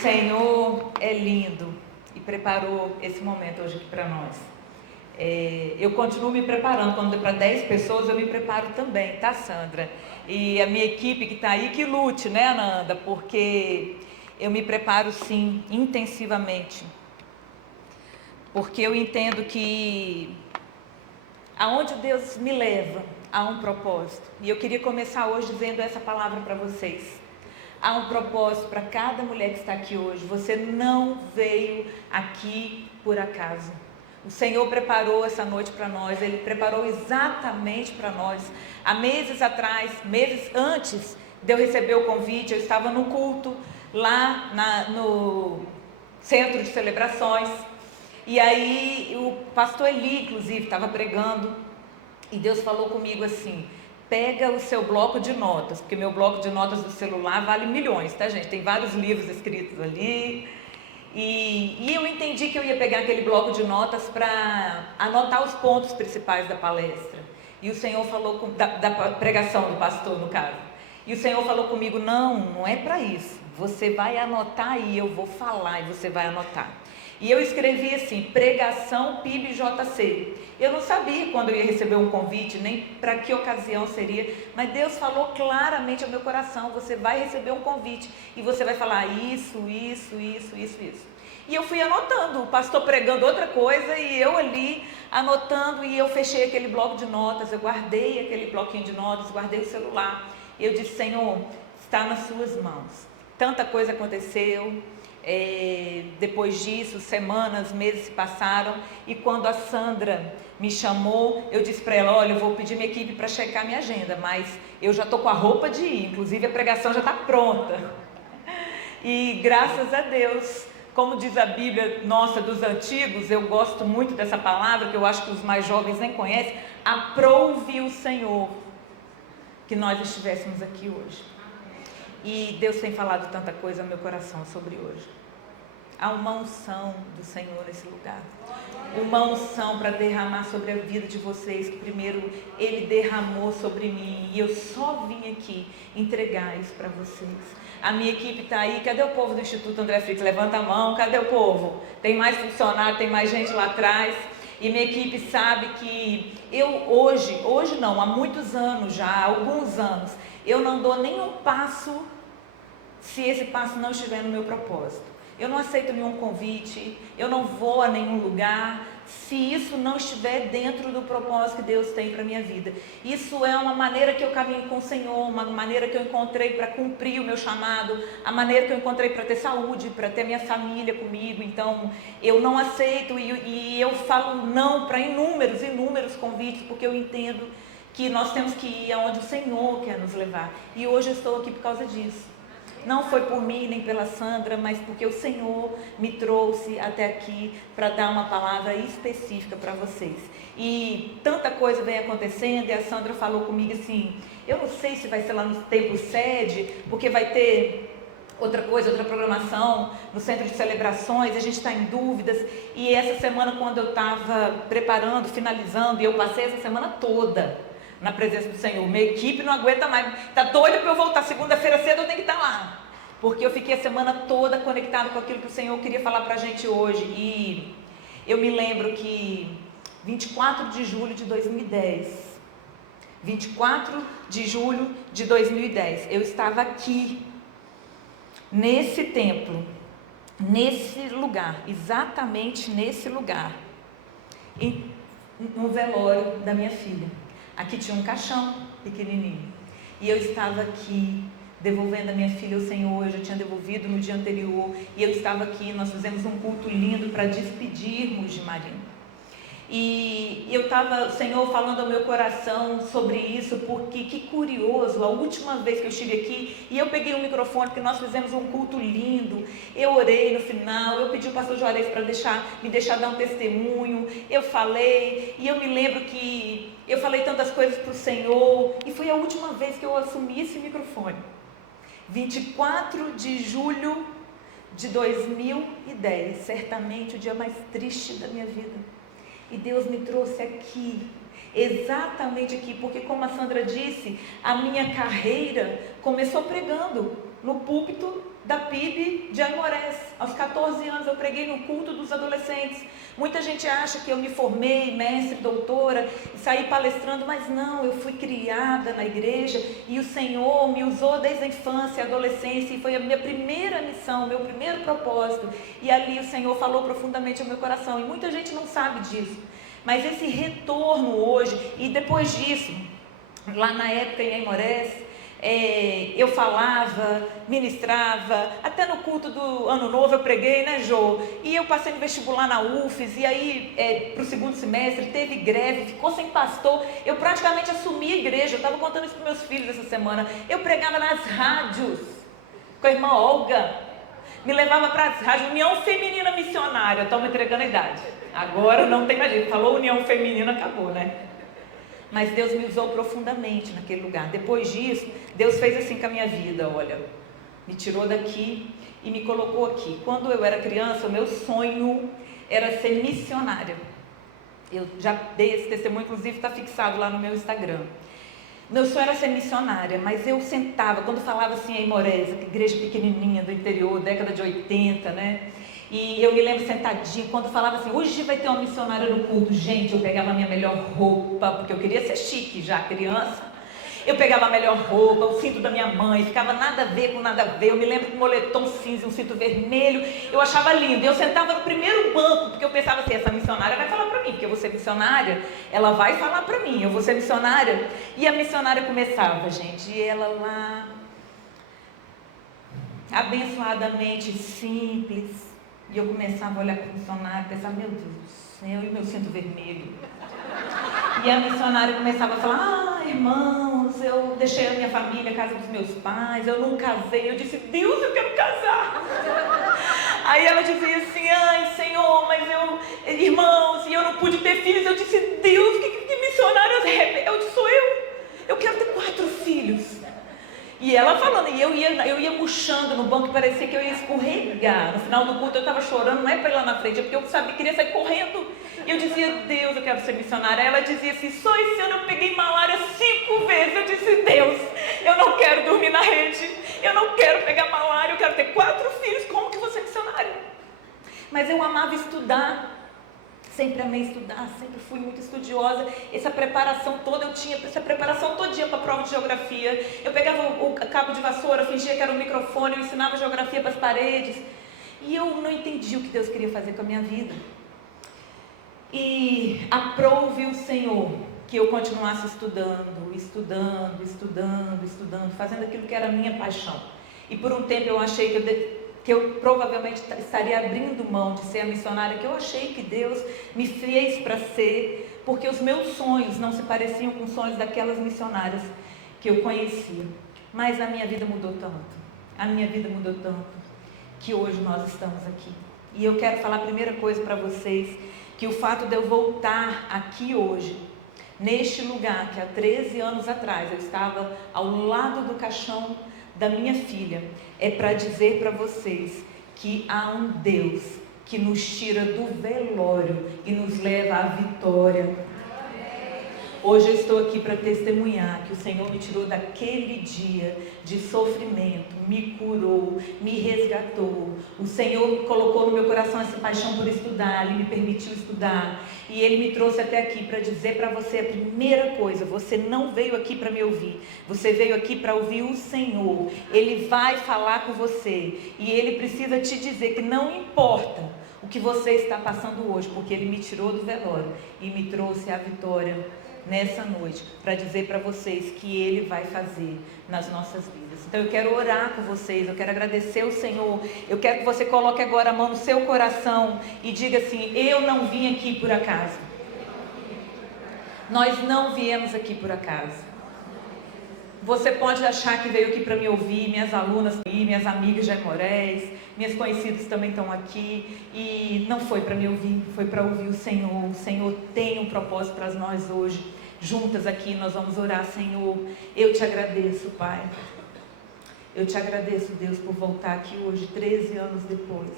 Senhor é lindo e preparou esse momento hoje aqui para nós. Eu continuo me preparando, quando é para 10 pessoas eu me preparo também, tá, Sandra? E a minha equipe que está aí, que lute, né, Ananda? Porque eu me preparo sim, intensivamente. Porque eu entendo que aonde Deus me leva, há um propósito. E eu queria começar hoje dizendo essa palavra para vocês. Há um propósito para cada mulher que está aqui hoje. Você não veio aqui por acaso. O Senhor preparou essa noite para nós. Ele preparou exatamente para nós. Há meses atrás, meses antes de eu receber o convite, eu estava no culto lá no centro de celebrações. E aí o pastor Eli, inclusive, estava pregando. E Deus falou comigo assim: pega o seu bloco de notas, porque meu bloco de notas do celular vale milhões, tá, gente? Tem vários livros escritos ali. E eu entendi que eu ia pegar aquele bloco de notas para anotar os pontos principais da palestra. E o Senhor falou, da pregação do pastor, no caso. E o Senhor falou comigo: não é para isso. Você vai anotar e eu vou falar e você vai anotar. E eu escrevi assim: pregação PIB-JC. Eu não sabia quando eu ia receber um convite, nem para que ocasião seria, mas Deus falou claramente ao meu coração: você vai receber um convite e você vai falar isso. E eu fui anotando, o pastor pregando outra coisa e eu ali anotando, e eu fechei aquele bloco de notas, eu guardei aquele bloquinho de notas, guardei o celular. E eu disse: Senhor, está nas suas mãos. Tanta coisa aconteceu. Depois disso, semanas, meses se passaram, e quando a Sandra me chamou, eu disse para ela: olha, eu vou pedir minha equipe para checar minha agenda, mas eu já estou com a roupa de ir, inclusive a pregação já está pronta. E graças a Deus, como diz a Bíblia nossa dos antigos, eu gosto muito dessa palavra, que eu acho que os mais jovens nem conhecem: aprouve o Senhor que nós estivéssemos aqui hoje. E Deus tem falado tanta coisa ao meu coração sobre hoje. Há uma unção do Senhor nesse lugar. Uma unção para derramar sobre a vida de vocês, que primeiro Ele derramou sobre mim. E eu só vim aqui entregar isso para vocês. A minha equipe está aí. Cadê o povo do Instituto André Fritz? Levanta a mão. Cadê o povo? Tem mais funcionário, tem mais gente lá atrás. E minha equipe sabe que eu hoje não, há muitos anos já, há alguns anos, eu não dou nenhum passo se esse passo não estiver no meu propósito. Eu não aceito nenhum convite, eu não vou a nenhum lugar se isso não estiver dentro do propósito que Deus tem para a minha vida. Isso é uma maneira que eu caminho com o Senhor, uma maneira que eu encontrei para cumprir o meu chamado, a maneira que eu encontrei para ter saúde, para ter minha família comigo. Então eu não aceito e eu falo não para inúmeros convites, porque eu entendo que nós temos que ir aonde o Senhor quer nos levar. E hoje eu estou aqui por causa disso. Não foi por mim nem pela Sandra, mas porque o Senhor me trouxe até aqui para dar uma palavra específica para vocês. E tanta coisa vem acontecendo, e a Sandra falou comigo assim: eu não sei se vai ser lá no Templo Sede, porque vai ter outra programação no Centro de Celebrações, a gente está em dúvidas. E essa semana, quando eu estava preparando, finalizando, e eu passei essa semana toda na presença do Senhor, minha equipe não aguenta mais, está doida para eu voltar segunda-feira cedo, eu tenho que estar lá, porque eu fiquei a semana toda conectada com aquilo que o Senhor queria falar para a gente hoje. E eu me lembro que 24 de julho de 2010, eu estava aqui, nesse templo, nesse lugar, exatamente nesse lugar, no velório da minha filha. Aqui tinha um caixão pequenininho, e eu estava aqui devolvendo a minha filha ao Senhor. Eu já tinha devolvido no dia anterior, e eu estava aqui. Nós fizemos um culto lindo para despedirmos de Marina. E eu estava, o Senhor falando ao meu coração sobre isso, porque que curioso, a última vez que eu estive aqui, e eu peguei um microfone, porque nós fizemos um culto lindo, eu orei no final, eu pedi ao pastor Juarez para me deixar dar um testemunho, eu falei, e eu me lembro que eu falei tantas coisas para o Senhor, e foi a última vez que eu assumi esse microfone, 24 de julho de 2010, certamente o dia mais triste da minha vida. E Deus me trouxe aqui, Exatamente aqui, porque como a Sandra disse, a minha carreira começou pregando no púlpito da PIB de Aimorés. Aos 14 anos eu preguei no culto dos adolescentes. Muita gente acha que eu me formei, mestre, doutora, e saí palestrando, mas não, eu fui criada na igreja e o Senhor me usou desde a infância, a adolescência, e foi a minha primeira missão, meu primeiro propósito. E ali o Senhor falou profundamente ao meu coração, e muita gente não sabe disso. Mas esse retorno hoje, e depois disso, lá na época em Aimorés, eu falava, ministrava, até no culto do Ano Novo eu preguei, né, Jô? E eu passei no vestibular na UFES, e aí para o segundo semestre teve greve, ficou sem pastor, eu praticamente assumi a igreja, eu estava contando isso para meus filhos essa semana, eu pregava nas rádios, com a irmã Olga, me levava para as rádios, União Feminina Missionária, estou me entregando a idade, agora não tem mais jeito, falou União Feminina, acabou, né? Mas Deus me usou profundamente naquele lugar. Depois disso, Deus fez assim com a minha vida, olha, me tirou daqui e me colocou aqui. Quando eu era criança, o meu sonho era ser missionária. Eu já dei esse testemunho, inclusive está fixado lá no meu Instagram. Meu sonho era ser missionária, mas eu sentava, quando falava assim em Aimorés, igreja pequenininha do interior, década de 80, né? E eu me lembro sentadinha, quando falava assim, hoje vai ter uma missionária no culto. Gente, eu pegava a minha melhor roupa, porque eu queria ser chique já, criança. Eu pegava a melhor roupa, o cinto da minha mãe, ficava nada a ver com nada a ver. Eu me lembro com um moletom cinza, um cinto vermelho, eu achava lindo. Eu sentava no primeiro banco, porque eu pensava assim, essa missionária vai falar para mim, porque eu vou ser missionária, ela vai falar para mim, eu vou ser missionária. E a missionária começava, gente, e ela lá, abençoadamente simples. E eu começava a olhar para o missionário, pensava, meu Deus do céu, e o meu cinto vermelho? E a missionária começava a falar, irmãos, eu deixei a minha família, a casa dos meus pais, eu não casei. Eu disse, Deus, eu quero casar. Aí ela dizia assim, ai Senhor, mas irmãos, e eu não pude ter filhos. Eu disse, Deus, que missionárias rebeldes? Eu disse, sou eu quero ter 4 filhos. E ela falando, e eu ia murchando no banco, parecia que eu ia escorregar. No final do culto eu estava chorando, não é para ir lá na frente, é porque eu sabia que queria sair correndo. E eu dizia, Deus, eu quero ser missionária. Ela dizia assim, só esse ano eu peguei malária 5 vezes. Eu disse, Deus, eu não quero dormir na rede, eu não quero pegar malária, eu quero ter 4 filhos, como que vou ser missionária? Mas eu amava estudar. Sempre amei estudar, sempre fui muito estudiosa. Essa preparação toda, eu tinha essa preparação todinha para a prova de geografia. Eu pegava o cabo de vassoura, fingia que era um microfone, eu ensinava geografia para as paredes. E eu não entendi o que Deus queria fazer com a minha vida. E aprove o Senhor que eu continuasse estudando, fazendo aquilo que era a minha paixão. E por um tempo eu achei que eu provavelmente estaria abrindo mão de ser a missionária que eu achei que Deus me fez para ser, porque os meus sonhos não se pareciam com os sonhos daquelas missionárias que eu conhecia. Mas a minha vida mudou tanto, que hoje nós estamos aqui. E eu quero falar a primeira coisa para vocês, que o fato de eu voltar aqui hoje, neste lugar que há 13 anos atrás eu estava ao lado do caixão da minha filha, é para dizer para vocês que há um Deus que nos tira do velório e nos leva à vitória. Hoje eu estou aqui para testemunhar que o Senhor me tirou daquele dia de sofrimento, me curou, me resgatou. O Senhor colocou no meu coração essa paixão por estudar, Ele me permitiu estudar. E Ele me trouxe até aqui para dizer para você a primeira coisa: você não veio aqui para me ouvir, você veio aqui para ouvir o Senhor. Ele vai falar com você e Ele precisa te dizer que não importa o que você está passando hoje, porque Ele me tirou do velório e me trouxe a vitória nessa noite, para dizer para vocês que Ele vai fazer nas nossas vidas. Então eu quero orar com vocês, eu quero agradecer o Senhor, eu quero que você coloque agora a mão no seu coração e diga assim: eu não vim aqui por acaso. Nós não viemos aqui por acaso. Você pode achar que veio aqui para me ouvir, minhas alunas, minhas amigas de Aimorés, minhas conhecidas também estão aqui, e não foi para me ouvir, foi para ouvir o Senhor. O Senhor tem um propósito para nós hoje. Juntas aqui nós vamos orar. Senhor, eu te agradeço, Pai. Eu te agradeço, Deus, por voltar aqui hoje, 13 anos depois,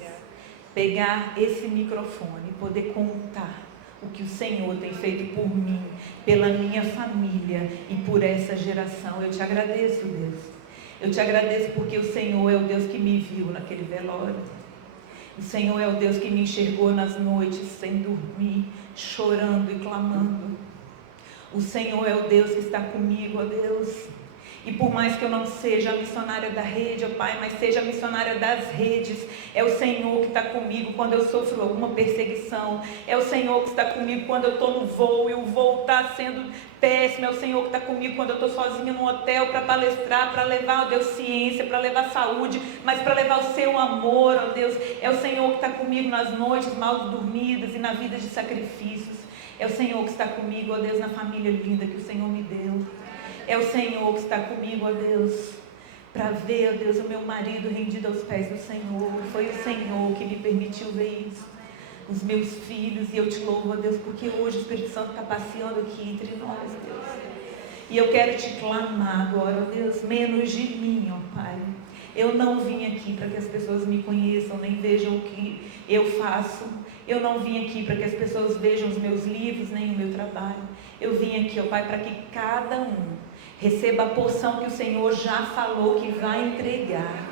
pegar esse microfone e poder contar o que o Senhor tem feito por mim, pela minha família e por essa geração. Eu te agradeço, Deus. Eu te agradeço porque o Senhor é o Deus que me viu naquele velório. O Senhor é o Deus que me enxergou nas noites sem dormir, chorando e clamando. O Senhor é o Deus que está comigo, ó Deus. E por mais que eu não seja a missionária da rede, ó Pai, mas seja a missionária das redes, é o Senhor que está comigo quando eu sofro alguma perseguição, é o Senhor que está comigo quando eu estou no voo e o voo está sendo péssimo, é o Senhor que está comigo quando eu estou sozinha no hotel para palestrar, para levar, ó Deus, ciência, para levar saúde, mas para levar o seu amor, ó Deus. É o Senhor que está comigo nas noites mal dormidas e na vida de sacrifícios. É o Senhor que está comigo, ó Deus, na família linda que o Senhor me deu. É o Senhor que está comigo, ó Deus, para ver, ó Deus, o meu marido rendido aos pés do Senhor. Foi o Senhor que me permitiu ver isso. Os meus filhos, e eu te louvo, ó Deus, porque hoje o Espírito Santo está passeando aqui entre nós, Deus. E eu quero te clamar agora, ó Deus, menos de mim, ó Pai. Eu não vim aqui para que as pessoas me conheçam, nem vejam o que eu faço. Eu não vim aqui para que as pessoas vejam os meus livros, nem o meu trabalho. Eu vim aqui, ó Pai, para que cada um receba a porção que o Senhor já falou que vai entregar.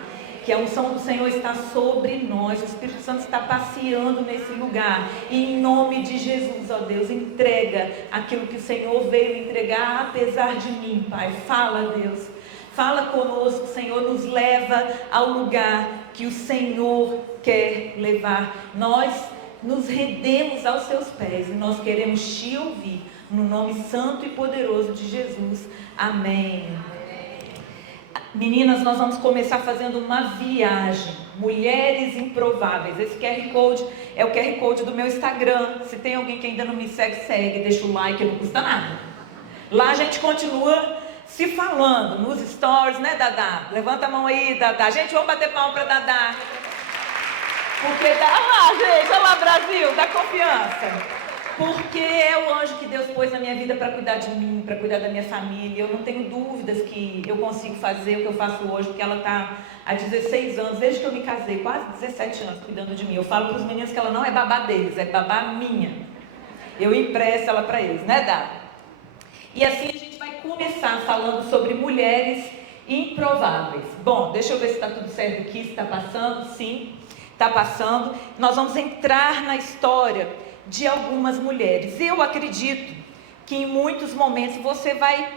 Que a unção do Senhor está sobre nós. O Espírito Santo está passeando nesse lugar. E em nome de Jesus, ó Deus, entrega aquilo que o Senhor veio entregar, apesar de mim, Pai. Fala, Deus. Fala conosco, Senhor, nos leva ao lugar que o Senhor quer levar. Nós nos rendemos aos seus pés e nós queremos te ouvir, no nome santo e poderoso de Jesus. Amém. Meninas, nós vamos começar fazendo uma viagem. Mulheres Improváveis. Esse QR Code é o QR Code do meu Instagram. Se tem alguém que ainda não me segue, segue, deixa o like, não custa nada. Lá a gente continua se falando nos stories, né, Dadá? Levanta a mão aí, Dadá. Gente, vamos bater palma para Dadá. Porque dá lá, gente, olha lá, Brasil, dá confiança. Porque é o anjo que Deus pôs na minha vida para cuidar de mim, para cuidar da minha família. Eu não tenho dúvidas que eu consigo fazer o que eu faço hoje, porque ela está há 16 anos, desde que eu me casei, quase 17 anos cuidando de mim. Eu falo para os meninos que ela não é babá deles, é babá minha. Eu empresto ela para eles, né, Dá? E assim a gente vai começar falando sobre mulheres improváveis. Bom, deixa eu ver se está tudo certo aqui, se está passando. Sim, está passando. Nós vamos entrar na história de algumas mulheres. Eu acredito que em muitos momentos você vai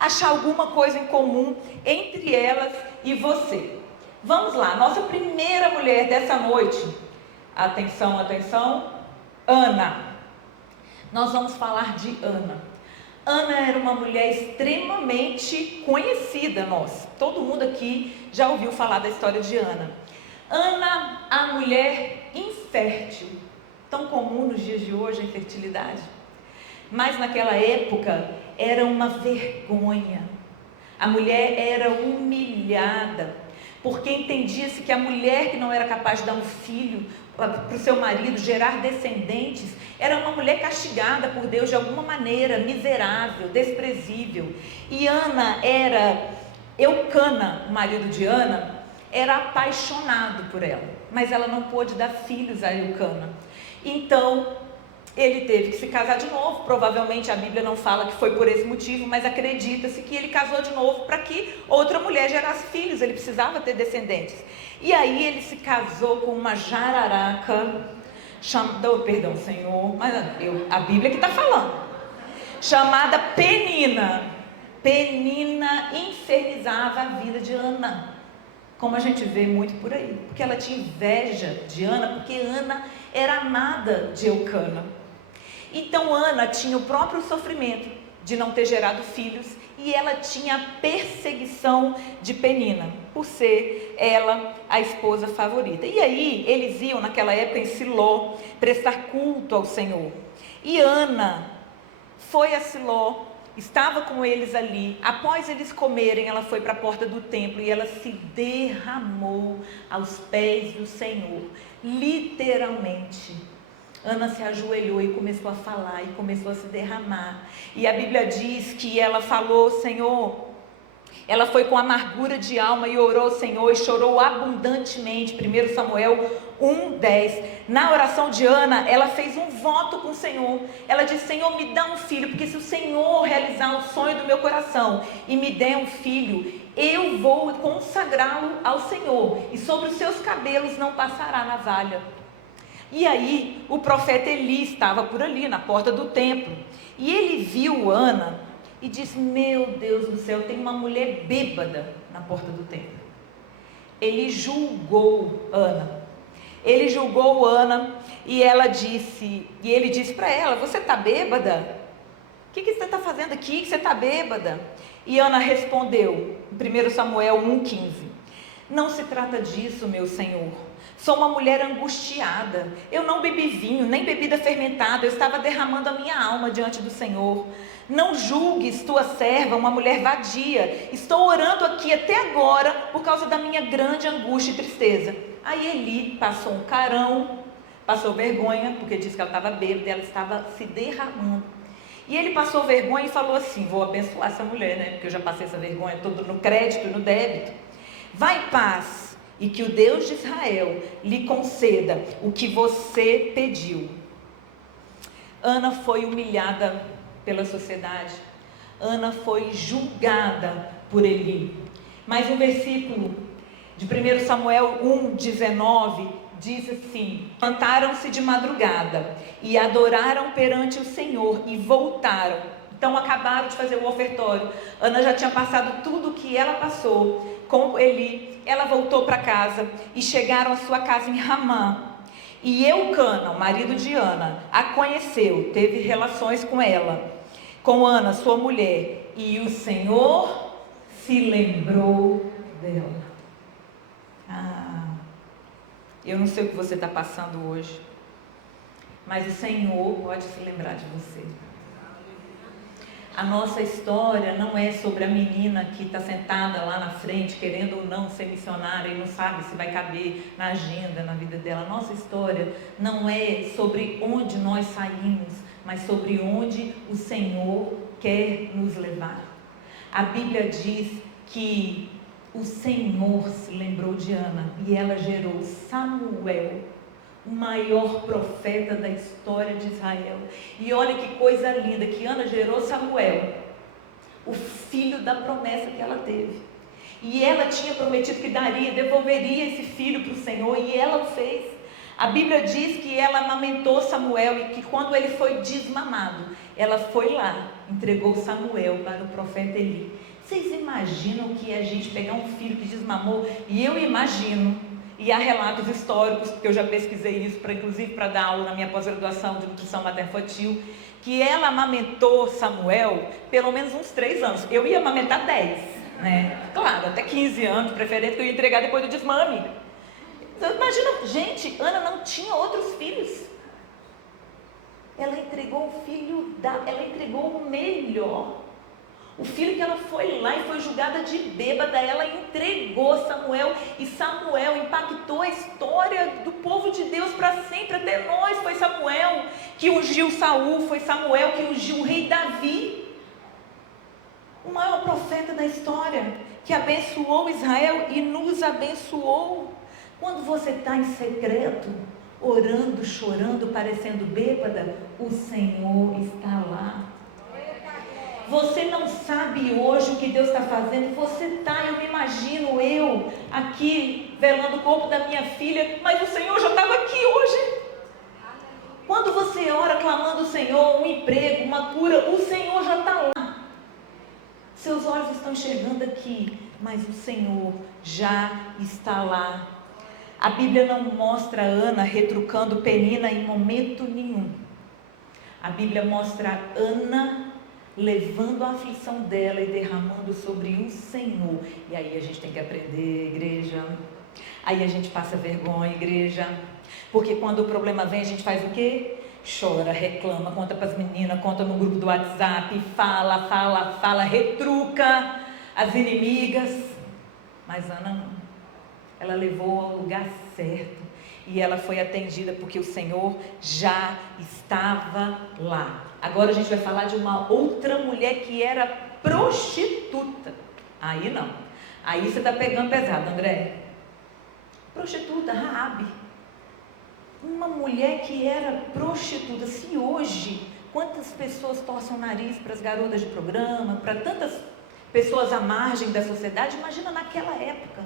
achar alguma coisa em comum entre elas e você. Vamos lá, nossa primeira mulher dessa noite. Atenção, atenção. Ana. Nós vamos falar de Ana. Ana era uma mulher extremamente conhecida, nossa. Todo mundo aqui já ouviu falar da história de Ana. Ana, a mulher infértil. Tão comum nos dias de hoje a infertilidade. Mas naquela época era uma vergonha. A mulher era humilhada, porque entendia-se que a mulher que não era capaz de dar um filho para o seu marido, gerar descendentes, era uma mulher castigada por Deus de alguma maneira, miserável, desprezível. E Ana Eucana, o marido de Ana, era apaixonado por ela, mas ela não pôde dar filhos a Eucana. Então, ele teve que se casar de novo. Provavelmente a Bíblia não fala que foi por esse motivo, mas acredita-se que ele casou de novo para que outra mulher gerasse filhos. Ele precisava ter descendentes. E aí ele se casou com uma jararaca, perdão, Senhor, mas a Bíblia que está falando, chamada Penina. Penina infernizava a vida de Ana, como a gente vê muito por aí, porque ela tinha inveja de Ana, porque Ana era amada de Eucana. Então Ana tinha o próprio sofrimento de não ter gerado filhos, e ela tinha a perseguição de Penina, por ser ela a esposa favorita. E aí eles iam naquela época em Siló prestar culto ao Senhor. E Ana foi a Siló, estava com eles ali. Após eles comerem, ela foi para a porta do templo e ela se derramou aos pés do Senhor, literalmente. Ana se ajoelhou e começou a falar e começou a se derramar. E a Bíblia diz que ela falou: Senhor, Ela foi com amargura de alma e orou ao Senhor e chorou abundantemente. 1 Samuel 1:10. Na oração de Ana, ela fez um voto com o Senhor. Ela disse: Senhor, me dá um filho, porque se o Senhor realizar o sonho do meu coração e me der um filho, eu vou consagrá-lo ao Senhor, e sobre os seus cabelos não passará navalha. E aí, o profeta Eli estava por ali, na porta do templo, e ele viu Ana e disse: meu Deus do céu, tem uma mulher bêbada na porta do templo. Ele julgou Ana. E ele disse para ela: você está bêbada? O que você está fazendo aqui? Que você está bêbada? E Ana respondeu, em 1 Samuel 1:15: não se trata disso, meu senhor. Sou uma mulher angustiada. Eu não bebi vinho, nem bebida fermentada. Eu estava derramando a minha alma diante do Senhor. Não julgues tua serva, uma mulher vadia. Estou orando aqui até agora por causa da minha grande angústia e tristeza. Aí Eli passou um carão, passou vergonha, porque disse que ela estava bêbada e ela estava se derramando. E ele passou vergonha e falou assim: vou abençoar essa mulher, né? Porque eu já passei essa vergonha toda no crédito e no débito. Vai em paz, e que o Deus de Israel lhe conceda o que você pediu. Ana foi humilhada pela sociedade. Ana foi julgada por Eli. Mas o versículo de 1 Samuel 1:19 diz assim: levantaram-se de madrugada e adoraram perante o Senhor e voltaram. Então acabaram de fazer o ofertório. Ana já tinha passado tudo o que ela passou com Eli. Ela voltou para casa e chegaram à sua casa em Ramá. E Eucana, o marido de Ana, a conheceu, teve relações com ela, com Ana, sua mulher, e o Senhor se lembrou dela. Eu não sei o que você está passando hoje, mas o Senhor pode se lembrar de você. A nossa história não é sobre a menina que está sentada lá na frente, querendo ou não ser missionária e não sabe se vai caber na agenda, na vida dela. A nossa história não é sobre onde nós saímos, mas sobre onde o Senhor quer nos levar. A Bíblia diz que o Senhor se lembrou de Ana e ela gerou Samuel, o maior profeta da história de Israel. E olha que coisa linda, que Ana gerou Samuel, o filho da promessa que ela teve. E ela tinha prometido que devolveria esse filho para o Senhor, e ela o fez. A Bíblia diz que ela amamentou Samuel e que quando ele foi desmamado, ela foi lá, entregou Samuel para o profeta Eli. Vocês imaginam que a gente pegar um filho que desmamou? E eu imagino, e há relatos históricos, porque eu já pesquisei isso, inclusive para dar aula na minha pós-graduação de nutrição materno-infantil, que ela amamentou Samuel pelo menos uns 3 anos. Eu ia amamentar 10, né? Claro, até 15 anos, preferente, que eu ia entregar depois do desmame. Então, imagina, gente, Ana não tinha outros filhos. Ela entregou ela entregou o melhor. O filho que ela foi lá e foi julgada de bêbada, ela entregou Samuel, e Samuel impactou a história do povo de Deus para sempre, até nós. Foi Samuel que ungiu Saul, foi Samuel que ungiu o rei Davi, o maior profeta da história, que abençoou Israel e nos abençoou. Quando você está em secreto, orando, chorando, parecendo bêbada, o Senhor está lá. Você não sabe hoje o que Deus está fazendo. Eu me imagino eu aqui velando o corpo da minha filha, mas o Senhor já estava aqui hoje. Quando você ora clamando o Senhor, um emprego, uma cura, o Senhor já está lá. Seus olhos estão enxergando aqui, mas o Senhor já está lá. A Bíblia não mostra Ana retrucando Penina em momento nenhum. A Bíblia mostra Ana levando a aflição dela e derramando sobre o Senhor. E aí a gente tem que aprender, igreja. Aí a gente passa vergonha, igreja. Porque quando o problema vem, a gente faz o quê? Chora, reclama, conta para as meninas, conta no grupo do WhatsApp, fala, retruca as inimigas. Mas Ana não. Ela levou ao lugar certo. E ela foi atendida porque o Senhor já estava lá. Agora a gente vai falar de uma outra mulher que era prostituta. Aí não. Aí você está pegando pesado, André. Prostituta, Raabe. Uma mulher que era prostituta. Se hoje, quantas pessoas torcem o nariz para as garotas de programa, para tantas pessoas à margem da sociedade, imagina naquela época.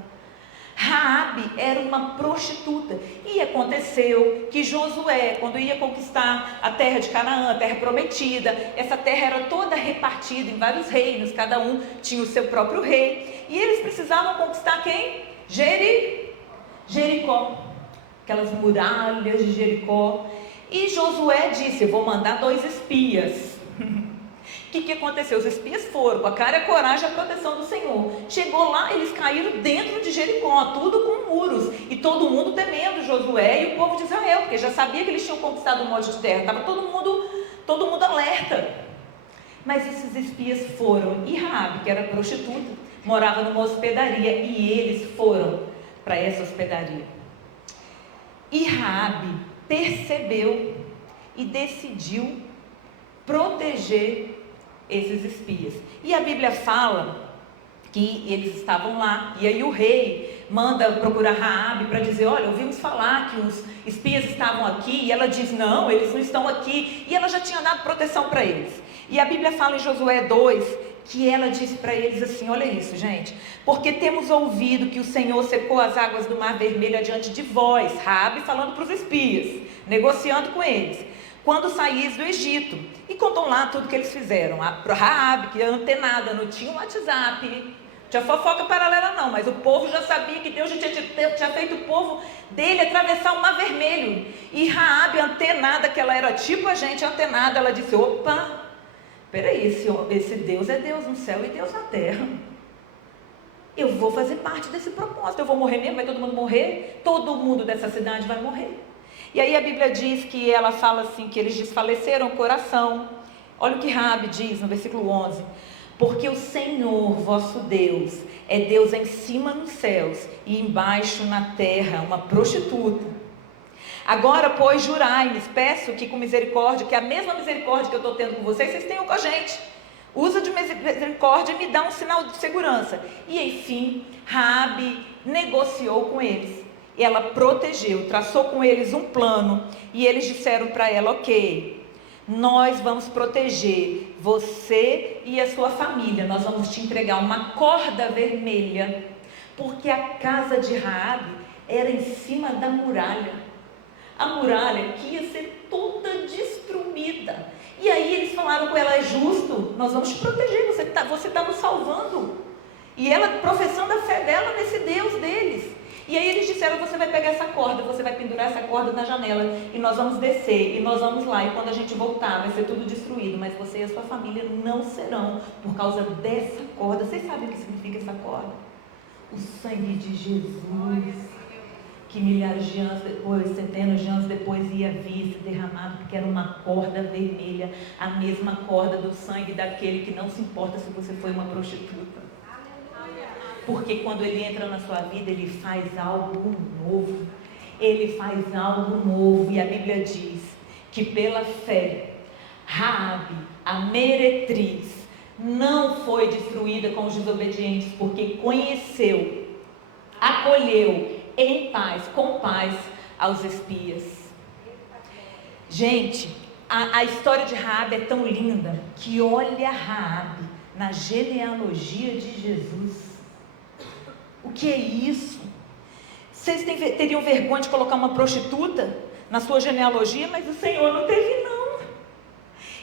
Raabe era uma prostituta. E aconteceu que Josué, quando ia conquistar a terra de Canaã, a terra prometida, essa terra era toda repartida em vários reinos, cada um tinha o seu próprio rei, e eles precisavam conquistar quem? Jericó, aquelas muralhas de Jericó. E Josué disse: eu vou mandar 2 espias. O que aconteceu? Os espias foram com a cara e a coragem e a proteção do Senhor. Chegou lá, eles caíram dentro de Jericó, tudo com muros, e todo mundo temendo Josué e o povo de Israel, porque já sabia que eles tinham conquistado um monte de terra, estava todo mundo alerta. Mas esses espias foram, e Raabe, que era prostituta, morava numa hospedaria, e eles foram para essa hospedaria. E Raabe percebeu e decidiu proteger esses espias. E a Bíblia fala que eles estavam lá, e aí o rei manda procurar Raabe para dizer: olha, ouvimos falar que os espias estavam aqui, e ela diz: não, eles não estão aqui, e ela já tinha dado proteção para eles. E a Bíblia fala em Josué 2, que ela disse para eles assim: olha isso, gente, porque temos ouvido que o Senhor secou as águas do Mar Vermelho adiante de vós. Raabe falando para os espias, negociando com eles, quando saís do Egito. E contam lá tudo que eles fizeram. A Raabe, que era antenada, não tinha um WhatsApp, não tinha fofoca paralela não, mas o povo já sabia que Deus já tinha feito o povo dele atravessar o Mar Vermelho. E Raabe, antenada, que ela era tipo a gente antenada, ela disse: opa, peraí, esse Deus é Deus no céu e Deus na terra. Eu vou fazer parte desse propósito. Eu vou morrer mesmo? Vai todo mundo morrer? Todo mundo dessa cidade vai morrer. E aí a Bíblia diz que ela fala assim, que eles desfaleceram o coração. Olha o que Raabe diz no versículo 11: porque o Senhor vosso Deus é Deus em cima nos céus e embaixo na terra, uma prostituta. Agora, pois, jurai-lhes, peço que com misericórdia, que a mesma misericórdia que eu estou tendo com vocês, vocês tenham com a gente. Usa de misericórdia e me dá um sinal de segurança. E enfim, Raabe negociou com eles. Ela protegeu, traçou com eles um plano, e eles disseram para ela: ok, nós vamos proteger você e a sua família, nós vamos te entregar uma corda vermelha, porque a casa de Raabe era em cima da muralha, a muralha que ia ser toda destruída. E aí eles falaram com ela: é justo, nós vamos te proteger, você está nos salvando. E ela professando a fé dela nesse Deus deles. E aí eles disseram: você vai pegar essa corda, você vai pendurar essa corda na janela, e nós vamos descer, e nós vamos lá, e quando a gente voltar vai ser tudo destruído, mas você e a sua família não serão, por causa dessa corda. Vocês sabem o que significa essa corda? O sangue de Jesus, que milhares de anos depois, centenas de anos depois, ia vir se derramado, porque era uma corda vermelha, a mesma corda do sangue daquele que não se importa se você foi uma prostituta. Porque quando ele entra na sua vida, ele faz algo novo. Ele faz algo novo. E a Bíblia diz que pela fé, Raabe, a meretriz, não foi destruída com os desobedientes, porque conheceu, acolheu em paz, com paz, aos espias. Gente, a história de Raabe é tão linda, que olha Raabe na genealogia de Jesus. O que é isso? Vocês teriam vergonha de colocar uma prostituta na sua genealogia? Mas o Senhor não teve, não.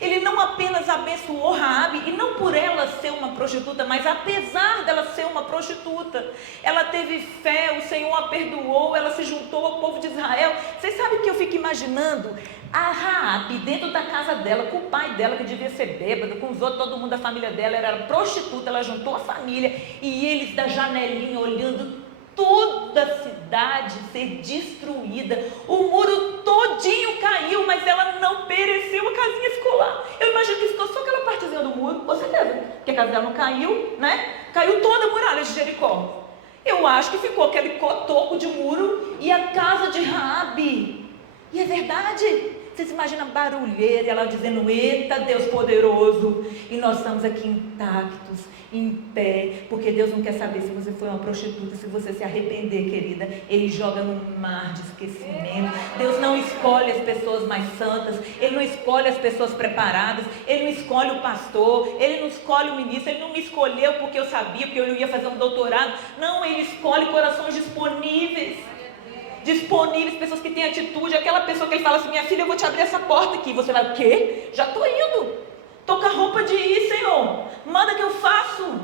Ele não apenas abençoou Raabe, e não por ela ser uma prostituta, mas apesar dela ser uma prostituta, ela teve fé, o Senhor a perdoou, ela se juntou ao povo de Israel. Vocês sabem o que eu fico imaginando? A Raabe dentro da casa dela, com o pai dela, que devia ser bêbado, com os outros, todo mundo da família dela era prostituta, ela juntou a família, e eles da janelinha olhando toda a cidade ser destruída, o muro todinho caiu, mas ela não pereceu, a casinha ficou lá. Eu imagino que ficou só aquela partezinha do muro, com certeza, porque a casa dela não caiu, né? Caiu toda a muralha de Jericó. Eu acho que ficou aquele cotoco de muro e a casa de Raabe. E é verdade, Vocês imaginam a barulheira, ela dizendo, eita Deus poderoso, e nós estamos aqui intactos, em pé, porque Deus não quer saber se você foi uma prostituta, se você se arrepender, querida, Ele joga no mar de esquecimento. Deus não escolhe as pessoas mais santas, Ele não escolhe as pessoas preparadas, Ele não escolhe o pastor, Ele não escolhe o ministro, Ele não me escolheu porque eu sabia, porque eu ia fazer um doutorado, não, Ele escolhe corações disponíveis, pessoas que têm atitude, aquela pessoa que Ele fala assim, minha filha, eu vou te abrir essa porta aqui, você vai, o quê? Já estou indo, estou com a roupa de ir, Senhor, manda que eu faço.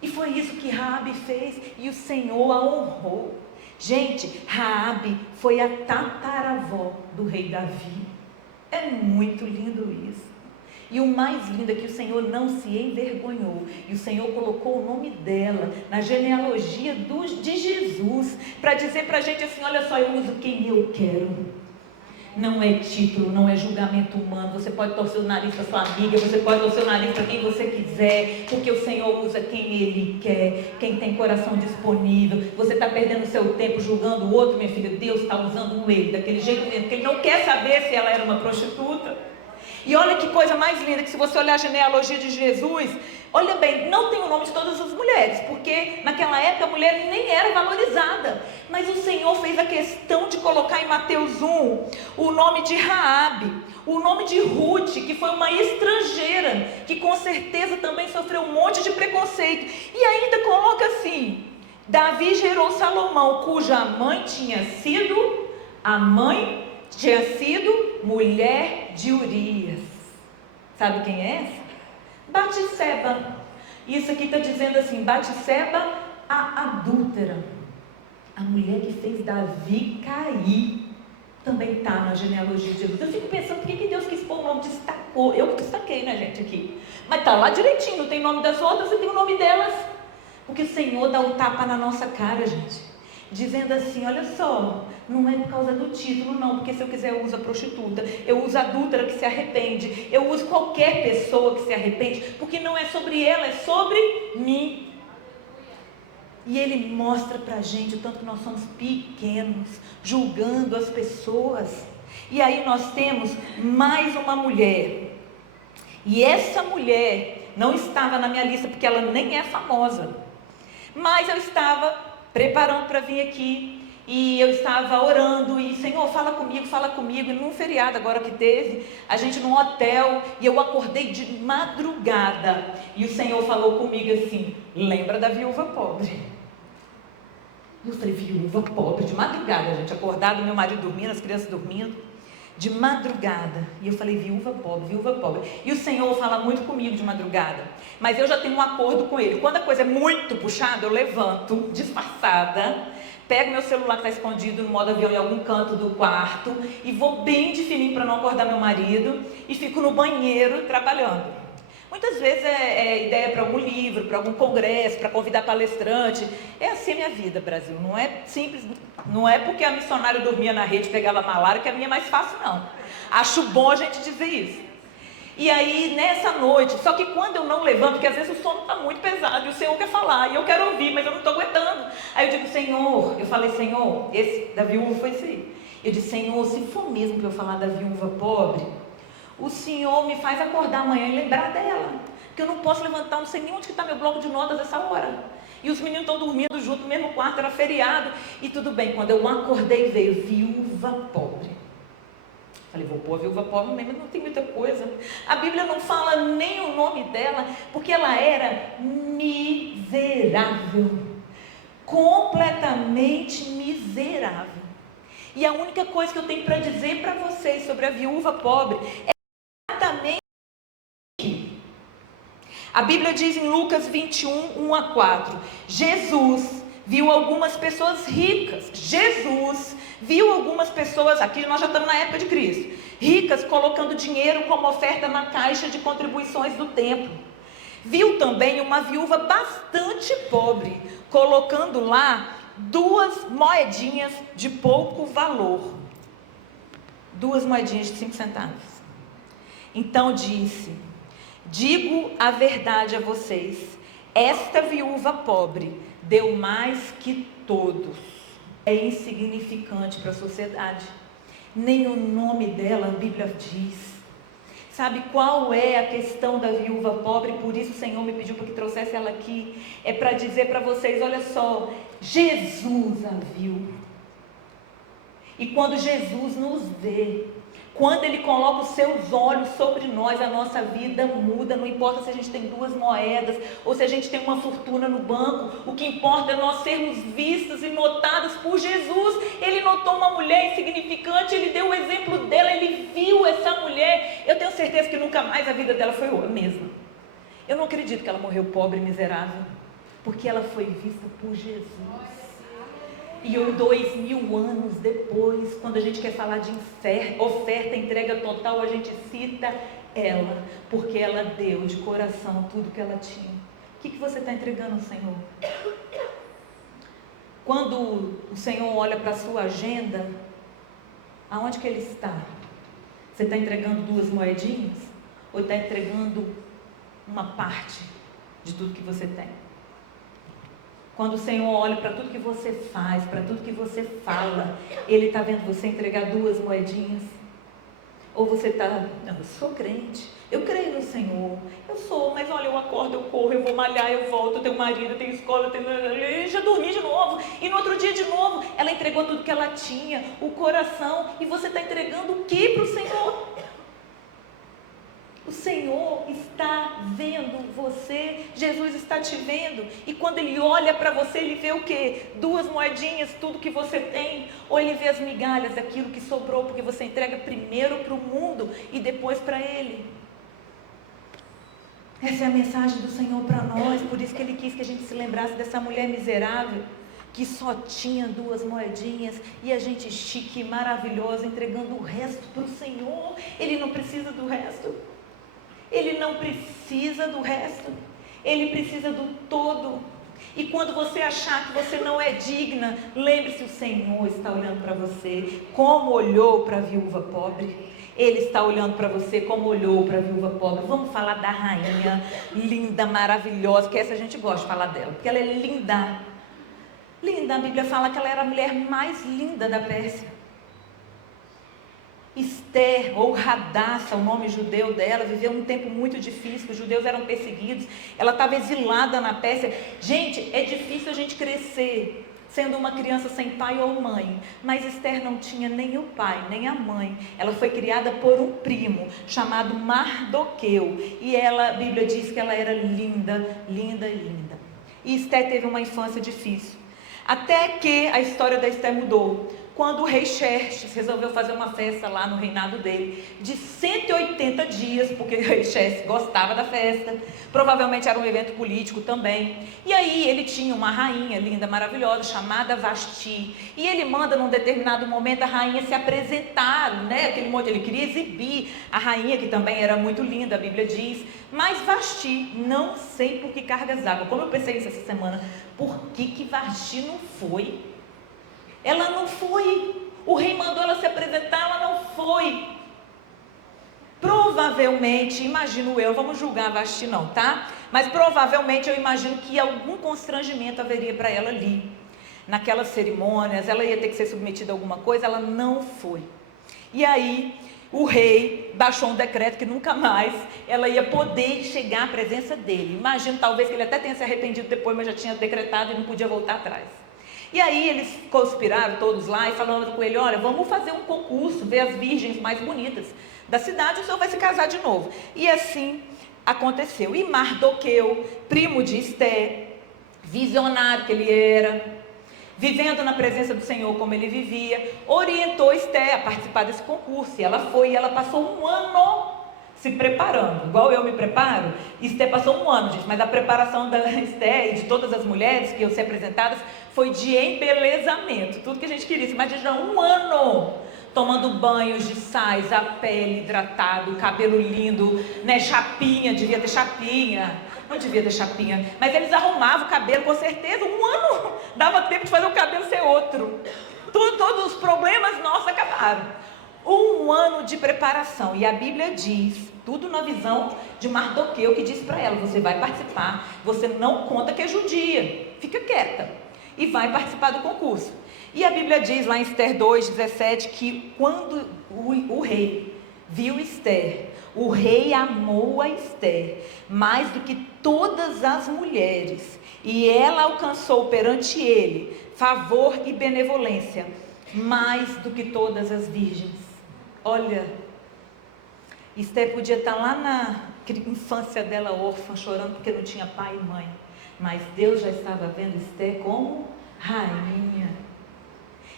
E foi isso que Raabe fez, e o Senhor a honrou. Gente, Raabe foi a tataravó do rei Davi. É muito lindo isso. E o mais lindo é que o Senhor não se envergonhou, e o Senhor colocou o nome dela na genealogia de Jesus, para dizer para a gente assim, olha só, eu uso quem eu quero. Não é título, não é julgamento humano. Você pode torcer o nariz para sua amiga, você pode torcer o nariz para quem você quiser, porque o Senhor usa quem Ele quer, quem tem coração disponível. Você está perdendo o seu tempo julgando o outro, minha filha, Deus está usando ele daquele jeito mesmo, porque Ele não quer saber se ela era uma prostituta. E olha que coisa mais linda, que se você olhar a genealogia de Jesus, olha bem, não tem o nome de todas as mulheres, porque naquela época a mulher nem era valorizada, mas o Senhor fez a questão de colocar em Mateus 1, o nome de Raabe, o nome de Ruth, que foi uma estrangeira, que com certeza também sofreu um monte de preconceito, e ainda coloca assim, Davi gerou Salomão, cuja mãe tinha sido mulher de Urias. Sabe quem é essa? Batseba. Isso aqui está dizendo assim, Batseba, a adúltera, a mulher que fez Davi cair, também está na genealogia de Jesus. Eu fico pensando, por que Deus quis pôr o nome, destacou, eu que destaquei, né, gente, aqui, mas está lá direitinho, não tem o nome das outras e tem o nome delas, porque o Senhor dá um tapa na nossa cara, gente, dizendo assim, olha só, não é por causa do título não, porque se eu quiser eu uso a prostituta, eu uso a adúltera que se arrepende, eu uso qualquer pessoa que se arrepende, porque não é sobre ela, é sobre mim. E Ele mostra pra gente o tanto que nós somos pequenos, julgando as pessoas. E aí nós temos mais uma mulher, e essa mulher não estava na minha lista, porque ela nem é famosa, mas eu estava preparando para vir aqui, e eu estava orando, e Senhor, fala comigo, e num feriado agora que teve, a gente num hotel, e eu acordei de madrugada, e o Senhor falou comigo assim, lembra da viúva pobre? Eu falei, viúva pobre, de madrugada, gente, acordado, meu marido dormindo, as crianças dormindo, de madrugada, e eu falei, viúva pobre, e o Senhor fala muito comigo de madrugada, mas eu já tenho um acordo com Ele, quando a coisa é muito puxada, eu levanto, disfarçada, pego meu celular que está escondido no modo avião em algum canto do quarto, e vou bem de fininho para não acordar meu marido, e fico no banheiro trabalhando. Muitas vezes é ideia para algum livro, para algum congresso, para convidar palestrante. É assim a minha vida, Brasil. Não é simples, não é porque a missionária dormia na rede e pegava malária que a minha é mais fácil, não. Acho bom a gente dizer isso. E aí, nessa noite, só que quando eu não levanto, porque às vezes o sono está muito pesado, e o Senhor quer falar, e eu quero ouvir, mas eu não estou aguentando. Aí eu digo, Senhor, eu falei, Senhor, esse da viúva foi esse aí. Eu disse, Senhor, se for mesmo para eu falar da viúva pobre, o Senhor me faz acordar amanhã e lembrar dela, porque eu não posso levantar, não sei nem onde está meu bloco de notas essa hora, e os meninos estão dormindo junto no mesmo quarto, era feriado, e tudo bem, quando eu acordei veio viúva pobre. Falei, vou pôr a viúva pobre mesmo, não tem muita coisa, a Bíblia não fala nem o nome dela, porque ela era miserável, completamente miserável, e a única coisa que eu tenho para dizer para vocês sobre a viúva pobre é exatamente aqui. A Bíblia diz em Lucas 21, 1 a 4, Jesus viu algumas pessoas ricas, aqui nós já estamos na época de Cristo, ricas colocando dinheiro como oferta na caixa de contribuições do templo. Viu também uma viúva bastante pobre, colocando lá 2 moedinhas de pouco valor, 2 moedinhas de 5 centavos. Então disse, digo a verdade a vocês, esta viúva pobre deu mais que todos. É insignificante para a sociedade. nem o nome dela a Bíblia diz. Sabe qual é a questão da viúva pobre? Por isso o Senhor me pediu para que trouxesse ela aqui. É para dizer para vocês, olha só, Jesus a viu. E quando Jesus nos vê, quando Ele coloca os seus olhos sobre nós, a nossa vida muda. Não importa se a gente tem 2 moedas ou se a gente tem uma fortuna no banco. O que importa é nós sermos vistos e notados por Jesus. Ele notou uma mulher insignificante, Ele deu o exemplo dela, Ele viu essa mulher. Eu tenho certeza que nunca mais a vida dela foi a mesma. Eu não acredito que ela morreu pobre e miserável, porque ela foi vista por Jesus. E 2000 anos depois, quando a gente quer falar de oferta, entrega total, a gente cita ela, porque ela deu de coração tudo que ela tinha. O que você está entregando ao Senhor? Quando o Senhor olha para a sua agenda, aonde que Ele está? Você está entregando 2 moedinhas? Ou está entregando uma parte de tudo que você tem? Quando o Senhor olha para tudo que você faz, para tudo que você fala, Ele está vendo você entregar 2 moedinhas? Ou você está, não, eu sou crente, eu creio no Senhor, eu sou, mas olha, eu acordo, eu corro, eu vou malhar, eu volto, eu tenho marido, eu tenho escola, eu já dormi de novo, e no outro dia de novo, ela entregou tudo que ela tinha, o coração, e você está entregando o que para o Senhor? O Senhor está vendo você, Jesus está te vendo, e quando Ele olha para você, Ele vê o quê? 2 moedinhas, tudo que você tem, ou Ele vê as migalhas daquilo que sobrou, porque você entrega primeiro para o mundo e depois para Ele. Essa é a mensagem do Senhor para nós, por isso que Ele quis que a gente se lembrasse dessa mulher miserável, que só tinha 2 moedinhas, e a gente chique e maravilhosa, entregando o resto para o Senhor. Ele não precisa do resto. Ele não precisa do resto, Ele precisa do todo. E quando você achar que você não é digna, lembre-se, o Senhor está olhando para você, como olhou para a viúva pobre. Ele está olhando para você como olhou para a viúva pobre. Vamos falar da rainha, linda, maravilhosa, que essa a gente gosta de falar dela, porque ela é linda. Linda, a Bíblia fala que ela era a mulher mais linda da Pérsia. Esther, ou Radassa, o nome judeu dela, viveu um tempo muito difícil, os judeus eram perseguidos, ela estava exilada na Pérsia. Gente, é difícil a gente crescer sendo uma criança sem pai ou mãe, mas Esther não tinha nem o pai, nem a mãe. Ela foi criada por um primo, chamado Mardoqueu, e ela, a Bíblia diz que ela era linda, linda, linda. E Esther teve uma infância difícil, até que a história da Esther mudou. Quando o rei Xerxes resolveu fazer uma festa lá no reinado dele, de 180 dias, porque o rei Xerxes gostava da festa, provavelmente era um evento político também, e aí ele tinha uma rainha linda, maravilhosa, chamada Vasti, e ele manda num determinado momento a rainha se apresentar, né, aquele monte, ele queria exibir a rainha, que também era muito linda, a Bíblia diz, mas Vasti, não sei por que cargas d'água, como eu pensei isso essa semana, por que Vasti não foi? Ela não foi, o rei mandou ela se apresentar, ela não foi. Provavelmente, imagino eu, vamos julgar a Vasti não, tá? Mas provavelmente eu imagino que algum constrangimento haveria para ela ali. Naquelas cerimônias, ela ia ter que ser submetida a alguma coisa, ela não foi. E aí, o rei baixou um decreto que nunca mais ela ia poder chegar à presença dele. Imagino talvez que ele até tenha se arrependido depois, mas já tinha decretado e não podia voltar atrás. E aí eles conspiraram todos lá e falaram com ele, olha, vamos fazer um concurso, ver as virgens mais bonitas da cidade, o senhor vai se casar de novo. E assim aconteceu. E Mardoqueu, primo de Esther, visionário que ele era, vivendo na presença do Senhor como ele vivia, orientou Esther a participar desse concurso. E ela foi, e ela passou 1 ano se preparando, igual eu me preparo. Esther passou 1 ano, gente, mas a preparação da Esther e de todas as mulheres que iam ser apresentadas foi de embelezamento, tudo que a gente queria. Imagina 1 ano tomando banhos de sais, a pele hidratada, o cabelo lindo, né, chapinha, devia ter chapinha, não devia ter chapinha, mas eles arrumavam o cabelo com certeza. 1 ano dava tempo de fazer o cabelo ser outro. Todos os problemas nossos acabaram. 1 ano de preparação, e a Bíblia diz, tudo na visão de Mardoqueu, que diz para ela, você vai participar, você não conta que é judia, fica quieta. e vai participar do concurso. E a Bíblia diz lá em Esther 2:17 que quando o rei viu Esther, o rei amou a Esther mais do que todas as mulheres, e ela alcançou perante ele favor e benevolência mais do que todas as virgens. Olha, Esther podia estar lá na infância dela órfã, chorando porque não tinha pai e mãe, mas Deus já estava vendo Esther como rainha.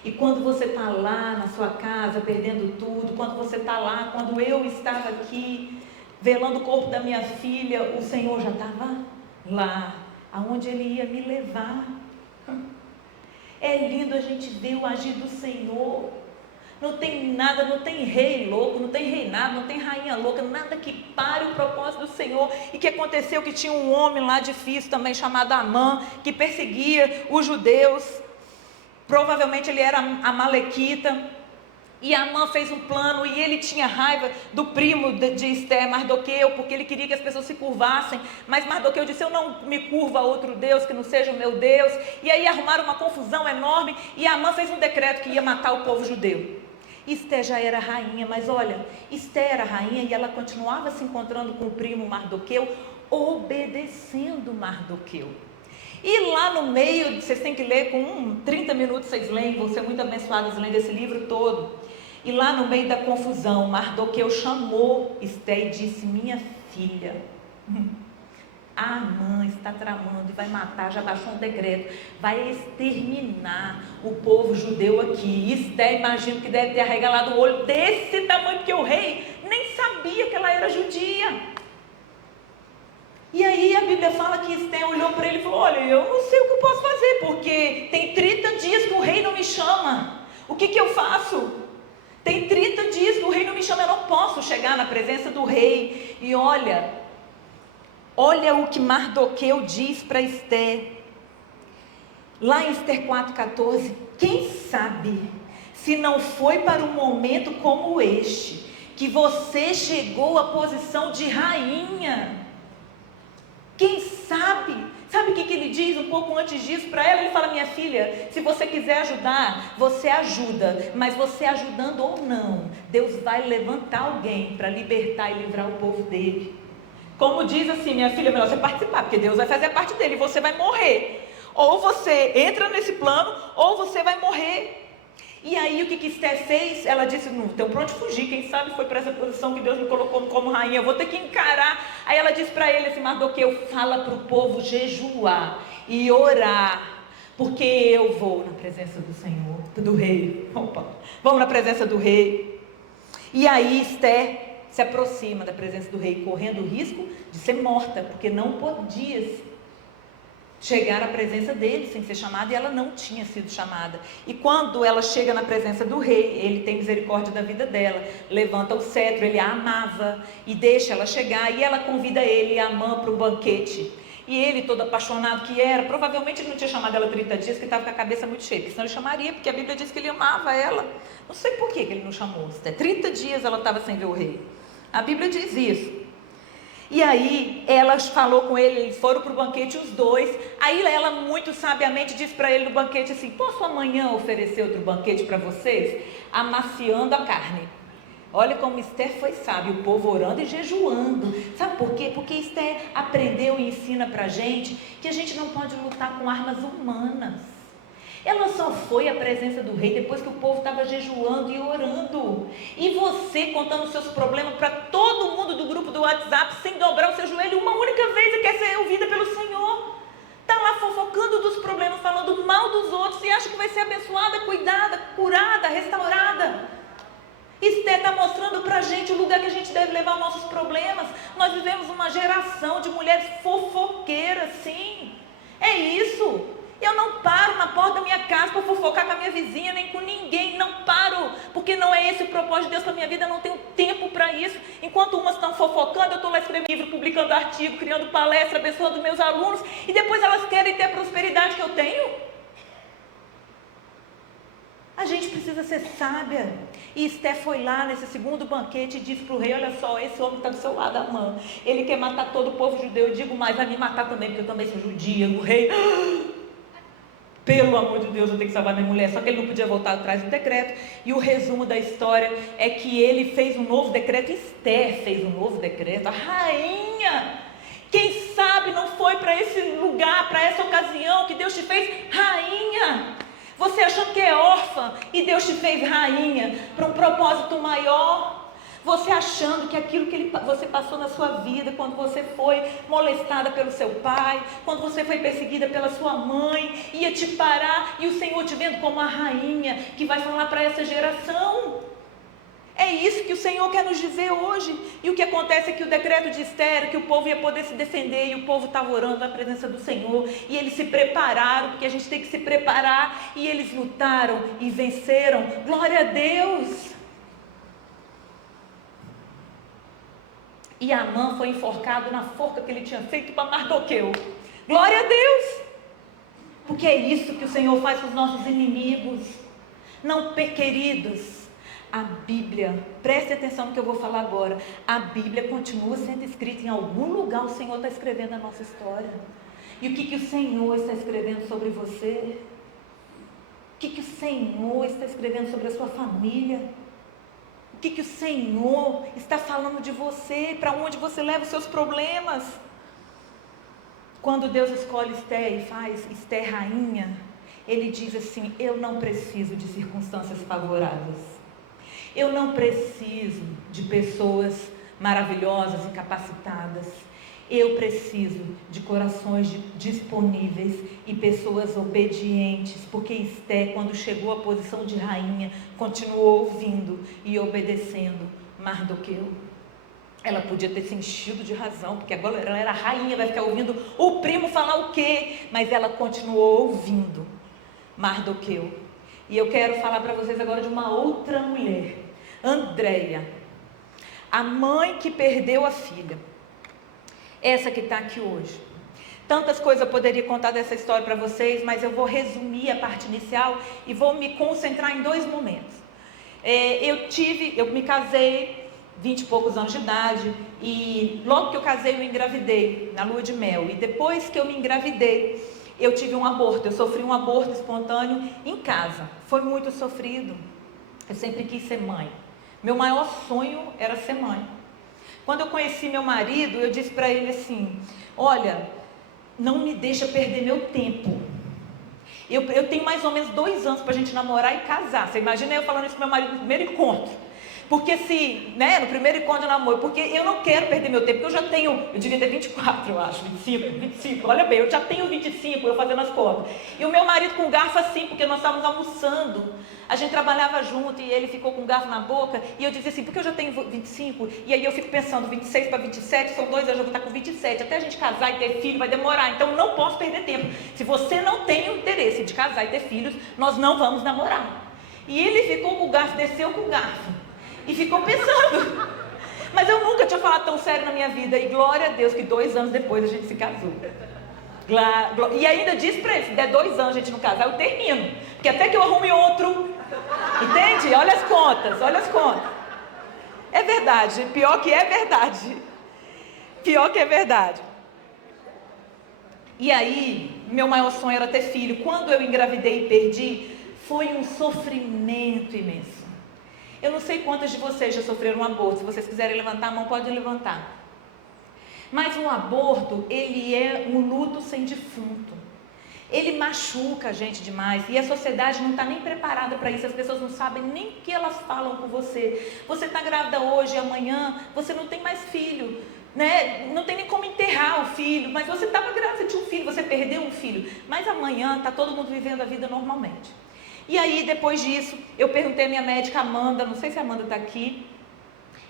E quando você está lá na sua casa, perdendo tudo, quando você está lá, quando eu estava aqui, velando o corpo da minha filha, o Senhor já estava lá, aonde Ele ia me levar. É lindo a gente ver o agir do Senhor. Não tem nada, não tem rei louco, não tem reinado, não tem rainha louca, nada que pare o propósito do Senhor. E que aconteceu que tinha um homem lá difícil também, chamado Amã, que perseguia os judeus. Provavelmente ele era amalequita, e Amã fez um plano, e ele tinha raiva do primo de Esther, Mardoqueu, porque ele queria que as pessoas se curvassem, mas Mardoqueu disse: eu não me curvo a outro Deus que não seja o meu Deus. E aí arrumaram uma confusão enorme, e Amã fez um decreto que ia matar o povo judeu. Esther já era rainha, mas olha, Esther era rainha e ela continuava se encontrando com o primo Mardoqueu, obedecendo Mardoqueu. E lá no meio, vocês têm que ler com 30 minutos, vocês leem, vão ser muito abençoados lendo esse livro todo. E lá no meio da confusão, Mardoqueu chamou Esther e disse: minha filha, Amã está tramando e vai matar, já baixou um decreto, vai exterminar o povo judeu aqui. Esther, imagino que deve ter arregalado o olho desse tamanho, porque o rei nem sabia que ela era judia. E aí a Bíblia fala que Esther olhou para ele e falou: olha, eu não sei o que eu posso fazer, porque tem 30 dias que o rei não me chama. O que eu faço? Tem 30 dias que o rei não me chama, eu não posso chegar na presença do rei. E olha o que Mardoqueu diz para Esther. Lá em Esther 4:14, quem sabe se não foi para um momento como este que você chegou à posição de rainha? Quem sabe? Sabe o que ele diz um pouco antes disso para ela? Ele fala: minha filha, se você quiser ajudar, você ajuda, mas você ajudando ou não, Deus vai levantar alguém para libertar e livrar o povo dele. Como diz assim: minha filha, é melhor você participar, porque Deus vai fazer a parte dele e você vai morrer. Ou você entra nesse plano, ou você vai morrer. E aí o que Esther fez? Ela disse: não tem para onde fugir, quem sabe foi para essa posição que Deus me colocou como rainha, eu vou ter que encarar. Aí ela disse para ele assim: Mardoqueu, fala para o povo jejuar e orar, porque eu vou na presença do Senhor, do rei. Opa, vamos na presença do rei. E aí Esther se aproxima da presença do rei, correndo o risco de ser morta, porque não podia chegar à presença dele sem ser chamada, e ela não tinha sido chamada. E quando ela chega na presença do rei, ele tem misericórdia da vida dela, levanta o cetro, ele a amava e deixa ela chegar, e ela convida ele e Amã para o banquete. E ele, todo apaixonado que era, provavelmente ele não tinha chamado ela 30 dias, porque estava com a cabeça muito cheia, porque senão ele chamaria, porque a Bíblia diz que ele amava ela. Não sei por que ele não chamou. Até 30 dias ela estava sem ver o rei. A Bíblia diz isso. E aí ela falou com ele, eles foram para o banquete os dois. Aí ela muito sabiamente disse para ele no banquete assim: posso amanhã oferecer outro banquete para vocês? Amaciando a carne. Olha como Esther foi sábia, o povo orando e jejuando. Sabe por quê? Porque Esther aprendeu e ensina para a gente que a gente não pode lutar com armas humanas. Ela só foi à presença do rei depois que o povo estava jejuando e orando. E você contando os seus problemas para todo mundo do grupo do WhatsApp, sem dobrar o seu joelho uma única vez, e quer ser ouvida pelo Senhor. Está lá fofocando dos problemas, falando mal dos outros, e acha que vai ser abençoada, cuidada, curada, restaurada. Esther está mostrando para a gente o lugar que a gente deve levar os nossos problemas. Nós vivemos uma geração de mulheres fofoqueiras, sim. É isso. Eu não paro na porta da minha casa para fofocar com a minha vizinha, nem com ninguém, não paro, porque não é esse o propósito de Deus para a minha vida, eu não tenho tempo para isso. Enquanto umas estão fofocando, eu estou lá escrevendo livro, publicando artigo, criando palestra, abençoando meus alunos, e depois elas querem ter a prosperidade que eu tenho. A gente precisa ser sábia. E Esther foi lá nesse segundo banquete e disse para o rei: olha só, esse homem está do seu lado, Amã, ele quer matar todo o povo judeu. Eu digo mais, vai me matar também, porque eu também sou judia. O rei pelo amor de Deus, eu tenho que salvar minha mulher. Só que ele não podia voltar atrás do decreto. E o resumo da história é que ele fez um novo decreto. Esther fez um novo decreto. A rainha, quem sabe não foi para esse lugar, para essa ocasião que Deus te fez rainha. Você achou que é órfã e Deus te fez rainha para um propósito maior. Você achando que aquilo que você passou na sua vida, quando você foi molestada pelo seu pai, quando você foi perseguida pela sua mãe, ia te parar, e o Senhor te vendo como a rainha que vai falar para essa geração. É isso que o Senhor quer nos dizer hoje. E o que acontece é que o decreto de Esther, que o povo ia poder se defender, e o povo estava orando na presença do Senhor, e eles se prepararam, porque a gente tem que se preparar, e eles lutaram e venceram. Glória a Deus! E Amã foi enforcado na forca que ele tinha feito para Mardoqueu. Glória a Deus! Porque é isso que o Senhor faz com os nossos inimigos. Não, queridos, a Bíblia, preste atenção no que eu vou falar agora. A Bíblia continua sendo escrita em algum lugar. O Senhor está escrevendo a nossa história. E o que o Senhor está escrevendo sobre você? O que o Senhor está escrevendo sobre a sua família? O que o Senhor está falando de você? Para onde você leva os seus problemas? Quando Deus escolhe Esther e faz Esther rainha, Ele diz assim: eu não preciso de circunstâncias favoráveis. Eu não preciso de pessoas maravilhosas e capacitadas. Eu preciso de corações disponíveis e pessoas obedientes, porque Esther, quando chegou à posição de rainha, continuou ouvindo e obedecendo Mardoqueu. Ela podia ter se enchido de razão, porque agora ela era rainha, vai ficar ouvindo o primo falar o quê? Mas ela continuou ouvindo Mardoqueu. E eu quero falar para vocês agora de uma outra mulher, Andréia, a mãe que perdeu a filha. Essa que está aqui hoje. Tantas coisas eu poderia contar dessa história para vocês, mas eu vou resumir a parte inicial e vou me concentrar em 2 momentos. Eu me casei 20 e poucos anos de idade, e logo que eu casei eu engravidei na lua de mel, e depois que eu me engravidei eu tive um aborto. Eu sofri um aborto espontâneo em casa. Foi muito sofrido. Eu sempre quis ser mãe. Meu maior sonho era ser mãe. Quando eu conheci meu marido, eu disse para ele assim: olha, não me deixa perder meu tempo. Eu tenho mais ou menos 2 anos para a gente namorar e casar. Você imagina eu falando isso para meu marido no primeiro encontro? Porque se, no primeiro encontro de namoro, porque eu não quero perder meu tempo, porque eu já tenho, eu devia ter 24, eu acho, 25, olha bem, eu já tenho 25, eu fazendo as contas. E o meu marido com garfo assim, porque nós estávamos almoçando, a gente trabalhava junto e ele ficou com o garfo na boca, e eu dizia assim, porque eu já tenho 25, e aí eu fico pensando, 26 para 27, são 2 anos, eu já vou estar com 27, até a gente casar e ter filho vai demorar, então não posso perder tempo. Se você não tem o interesse de casar e ter filhos, nós não vamos namorar. E ele ficou com o garfo, desceu com o garfo. E ficou pensando. Mas eu nunca tinha falado tão sério na minha vida. E glória a Deus que 2 anos depois a gente se casou. E ainda disse para ele: se der 2 anos a gente não casar, eu termino. Porque até que eu arrume outro. Entende? Olha as contas, olha as contas. É verdade, pior que é verdade. Pior que é verdade. E aí, meu maior sonho era ter filho. Quando eu engravidei e perdi, foi um sofrimento imenso. Eu não sei quantas de vocês já sofreram um aborto. Se vocês quiserem levantar a mão, podem levantar. Mas um aborto, ele é um luto sem defunto. Ele machuca a gente demais. E a sociedade não está nem preparada para isso. As pessoas não sabem nem o que elas falam com você. Você está grávida hoje, amanhã você não tem mais filho, né? Não tem nem como enterrar o filho. Mas você estava grávida, você tinha um filho, você perdeu um filho. Mas amanhã está todo mundo vivendo a vida normalmente. E aí, depois disso, eu perguntei à minha médica Amanda, não sei se a Amanda está aqui,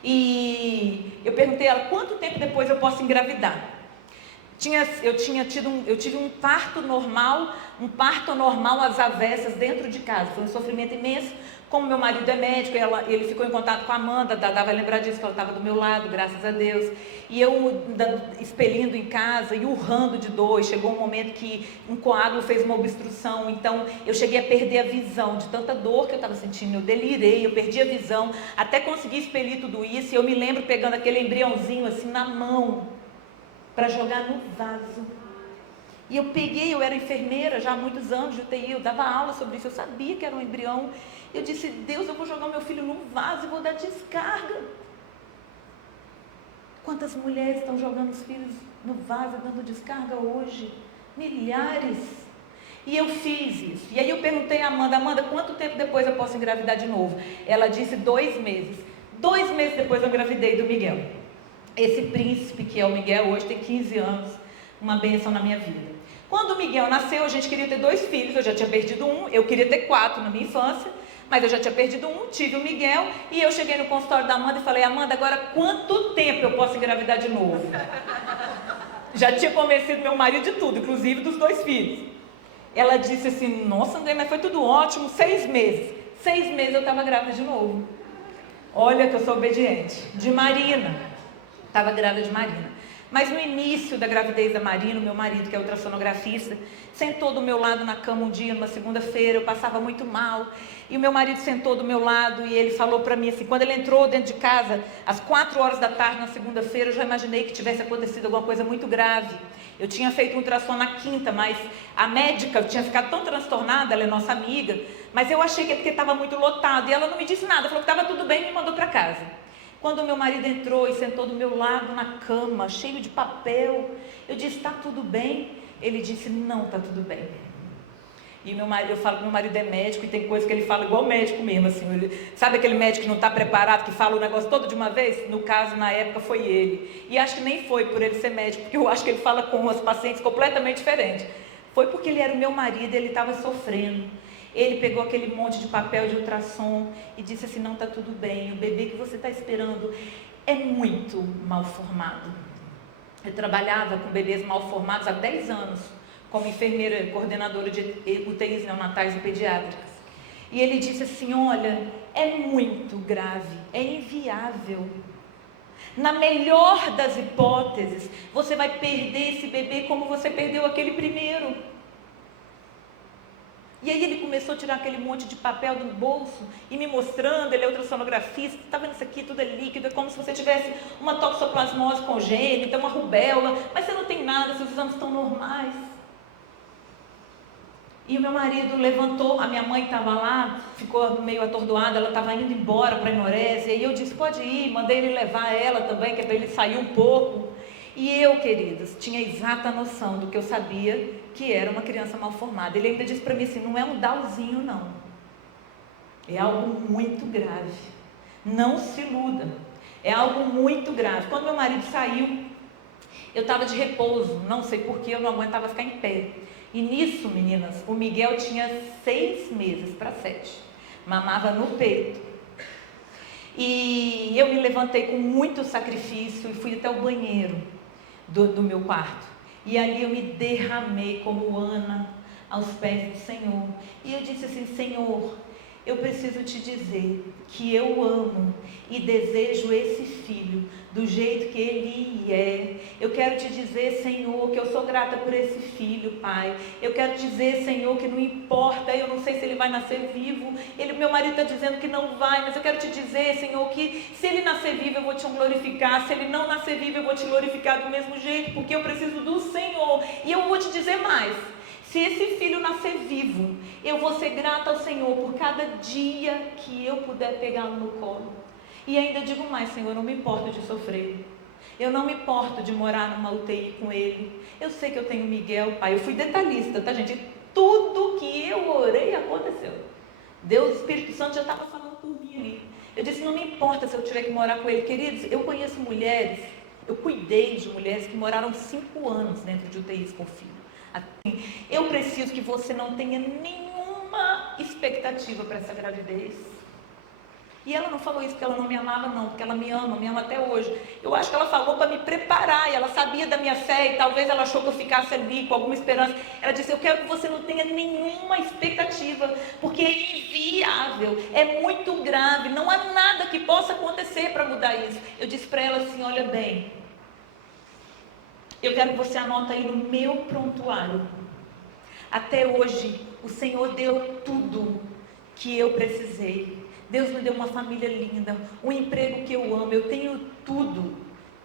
e eu perguntei a ela quanto tempo depois eu posso engravidar. Eu tive um parto normal às avessas dentro de casa. Foi um sofrimento imenso. Como meu marido é médico, ele ficou em contato com a Amanda, Dada vai lembrar disso, que ela estava do meu lado, graças a Deus. E eu expelindo em casa e urrando de dor. Chegou um momento que um coágulo fez uma obstrução, então eu cheguei a perder a visão de tanta dor que eu estava sentindo. Eu delirei, eu perdi a visão, até conseguir expelir tudo isso. E eu me lembro pegando aquele embriãozinho assim na mão, para jogar no vaso. E eu peguei, eu era enfermeira já há muitos anos de UTI, eu dava aula sobre isso, eu sabia que era um embrião. Eu disse, Deus, eu vou jogar o meu filho num vaso e vou dar descarga. Quantas mulheres estão jogando os filhos no vaso e dando descarga hoje? Milhares. E eu fiz isso. E aí eu perguntei a Amanda, quanto tempo depois eu posso engravidar de novo? Ela disse 2 meses. 2 meses depois eu engravidei do Miguel. Esse príncipe que é o Miguel hoje tem 15 anos, uma bênção na minha vida. Quando o Miguel nasceu, a gente queria ter 2 filhos, eu já tinha perdido um, eu queria ter 4 na minha infância, mas eu já tinha perdido um, tive o Miguel, e eu cheguei no consultório da Amanda e falei, Amanda, agora quanto tempo eu posso engravidar de novo? Já tinha convencido meu marido de tudo, inclusive dos 2 filhos. Ela disse assim, nossa André, mas foi tudo ótimo, 6 meses. 6 meses eu estava grávida de novo. Olha que eu sou obediente. De Marina. Estava grávida de Marina. Mas no início da gravidez da Marina, o meu marido, que é ultrassonografista, sentou do meu lado na cama um dia, numa segunda-feira, eu passava muito mal, e o meu marido sentou do meu lado e ele falou para mim assim, quando ele entrou dentro de casa, às 4 horas da tarde na segunda-feira, eu já imaginei que tivesse acontecido alguma coisa muito grave. Eu tinha feito um ultrassom na quinta, mas a médica tinha ficado tão transtornada, ela é nossa amiga, mas eu achei que é porque estava muito lotado, e ela não me disse nada, falou que estava tudo bem e me mandou para casa. Quando o meu marido entrou e sentou do meu lado na cama, cheio de papel, eu disse, está tudo bem? Ele disse, não está tudo bem. E eu falo que meu marido é médico e tem coisa que ele fala igual médico mesmo, assim, sabe aquele médico que não está preparado, que fala o negócio todo de uma vez? No caso, na época, foi ele. E acho que nem foi por ele ser médico, porque eu acho que ele fala com as pacientes completamente diferentes. Foi porque ele era o meu marido e ele estava sofrendo. Ele pegou aquele monte de papel de ultrassom e disse assim, não está tudo bem, o bebê que você está esperando é muito mal formado. Eu trabalhava com bebês mal formados há 10 anos, como enfermeira coordenadora de UTIs neonatais e pediátricas. E ele disse assim, olha, é muito grave, é inviável. Na melhor das hipóteses, você vai perder esse bebê como você perdeu aquele primeiro. E aí ele começou a tirar aquele monte de papel do bolso e me mostrando, ele é ultrassonografista, está vendo isso aqui, tudo é líquido, é como se você tivesse uma toxoplasmose congênita, uma rubéola, mas você não tem nada, seus exames estão normais. E o meu marido levantou, a minha mãe estava lá, ficou meio atordoada, ela estava indo embora para a Enorésia, e eu disse, pode ir, mandei ele levar ela também, que é para ele sair um pouco. E eu, queridos, tinha exata noção do que eu sabia, que era uma criança mal formada. Ele ainda disse para mim assim, não é um Dowzinho não, é algo muito grave, não se iluda, é algo muito grave. Quando meu marido saiu, eu estava de repouso, não sei porquê, eu não aguentava ficar em pé. E nisso, meninas, o Miguel tinha 6 meses para 7, mamava no peito. E eu me levantei com muito sacrifício e fui até o banheiro do meu quarto. E ali eu me derramei como Ana aos pés do Senhor. E eu disse assim, Senhor, eu preciso te dizer que eu amo e desejo esse filho do jeito que ele é. Eu quero te dizer, Senhor, que eu sou grata por esse filho, Pai. Eu quero te dizer, Senhor, que não importa, eu não sei se ele vai nascer vivo. Meu marido está dizendo que não vai, mas eu quero te dizer, Senhor, que se ele nascer vivo eu vou te glorificar. Se ele não nascer vivo eu vou te glorificar do mesmo jeito, porque eu preciso do Senhor. E eu vou te dizer mais. Se esse filho nascer vivo, eu vou ser grata ao Senhor por cada dia que eu puder pegá-lo no colo. E ainda digo mais, Senhor, eu não me importo de sofrer. Eu não me importo de morar numa UTI com ele. Eu sei que eu tenho Miguel, Pai. Eu fui detalhista, tá, gente? Tudo que eu orei aconteceu. Deus, o Espírito Santo já estava falando por mim ali. Eu disse, não me importa se eu tiver que morar com ele. Queridos, eu conheço mulheres, eu cuidei de mulheres que moraram 5 anos dentro de UTIs com filho. Assim, eu preciso que você não tenha nenhuma expectativa para essa gravidez. E ela não falou isso porque ela não me amava não, porque ela me ama até hoje. Eu acho que ela falou para me preparar, e ela sabia da minha fé, e talvez ela achou que eu ficasse ali com alguma esperança. Ela disse, eu quero que você não tenha nenhuma expectativa, porque é inviável, é muito grave, não há nada que possa acontecer para mudar isso. Eu disse para ela assim, olha bem, eu quero que você anote aí no meu prontuário. Até hoje, o Senhor deu tudo que eu precisei. Deus me deu uma família linda, um emprego que eu amo, eu tenho tudo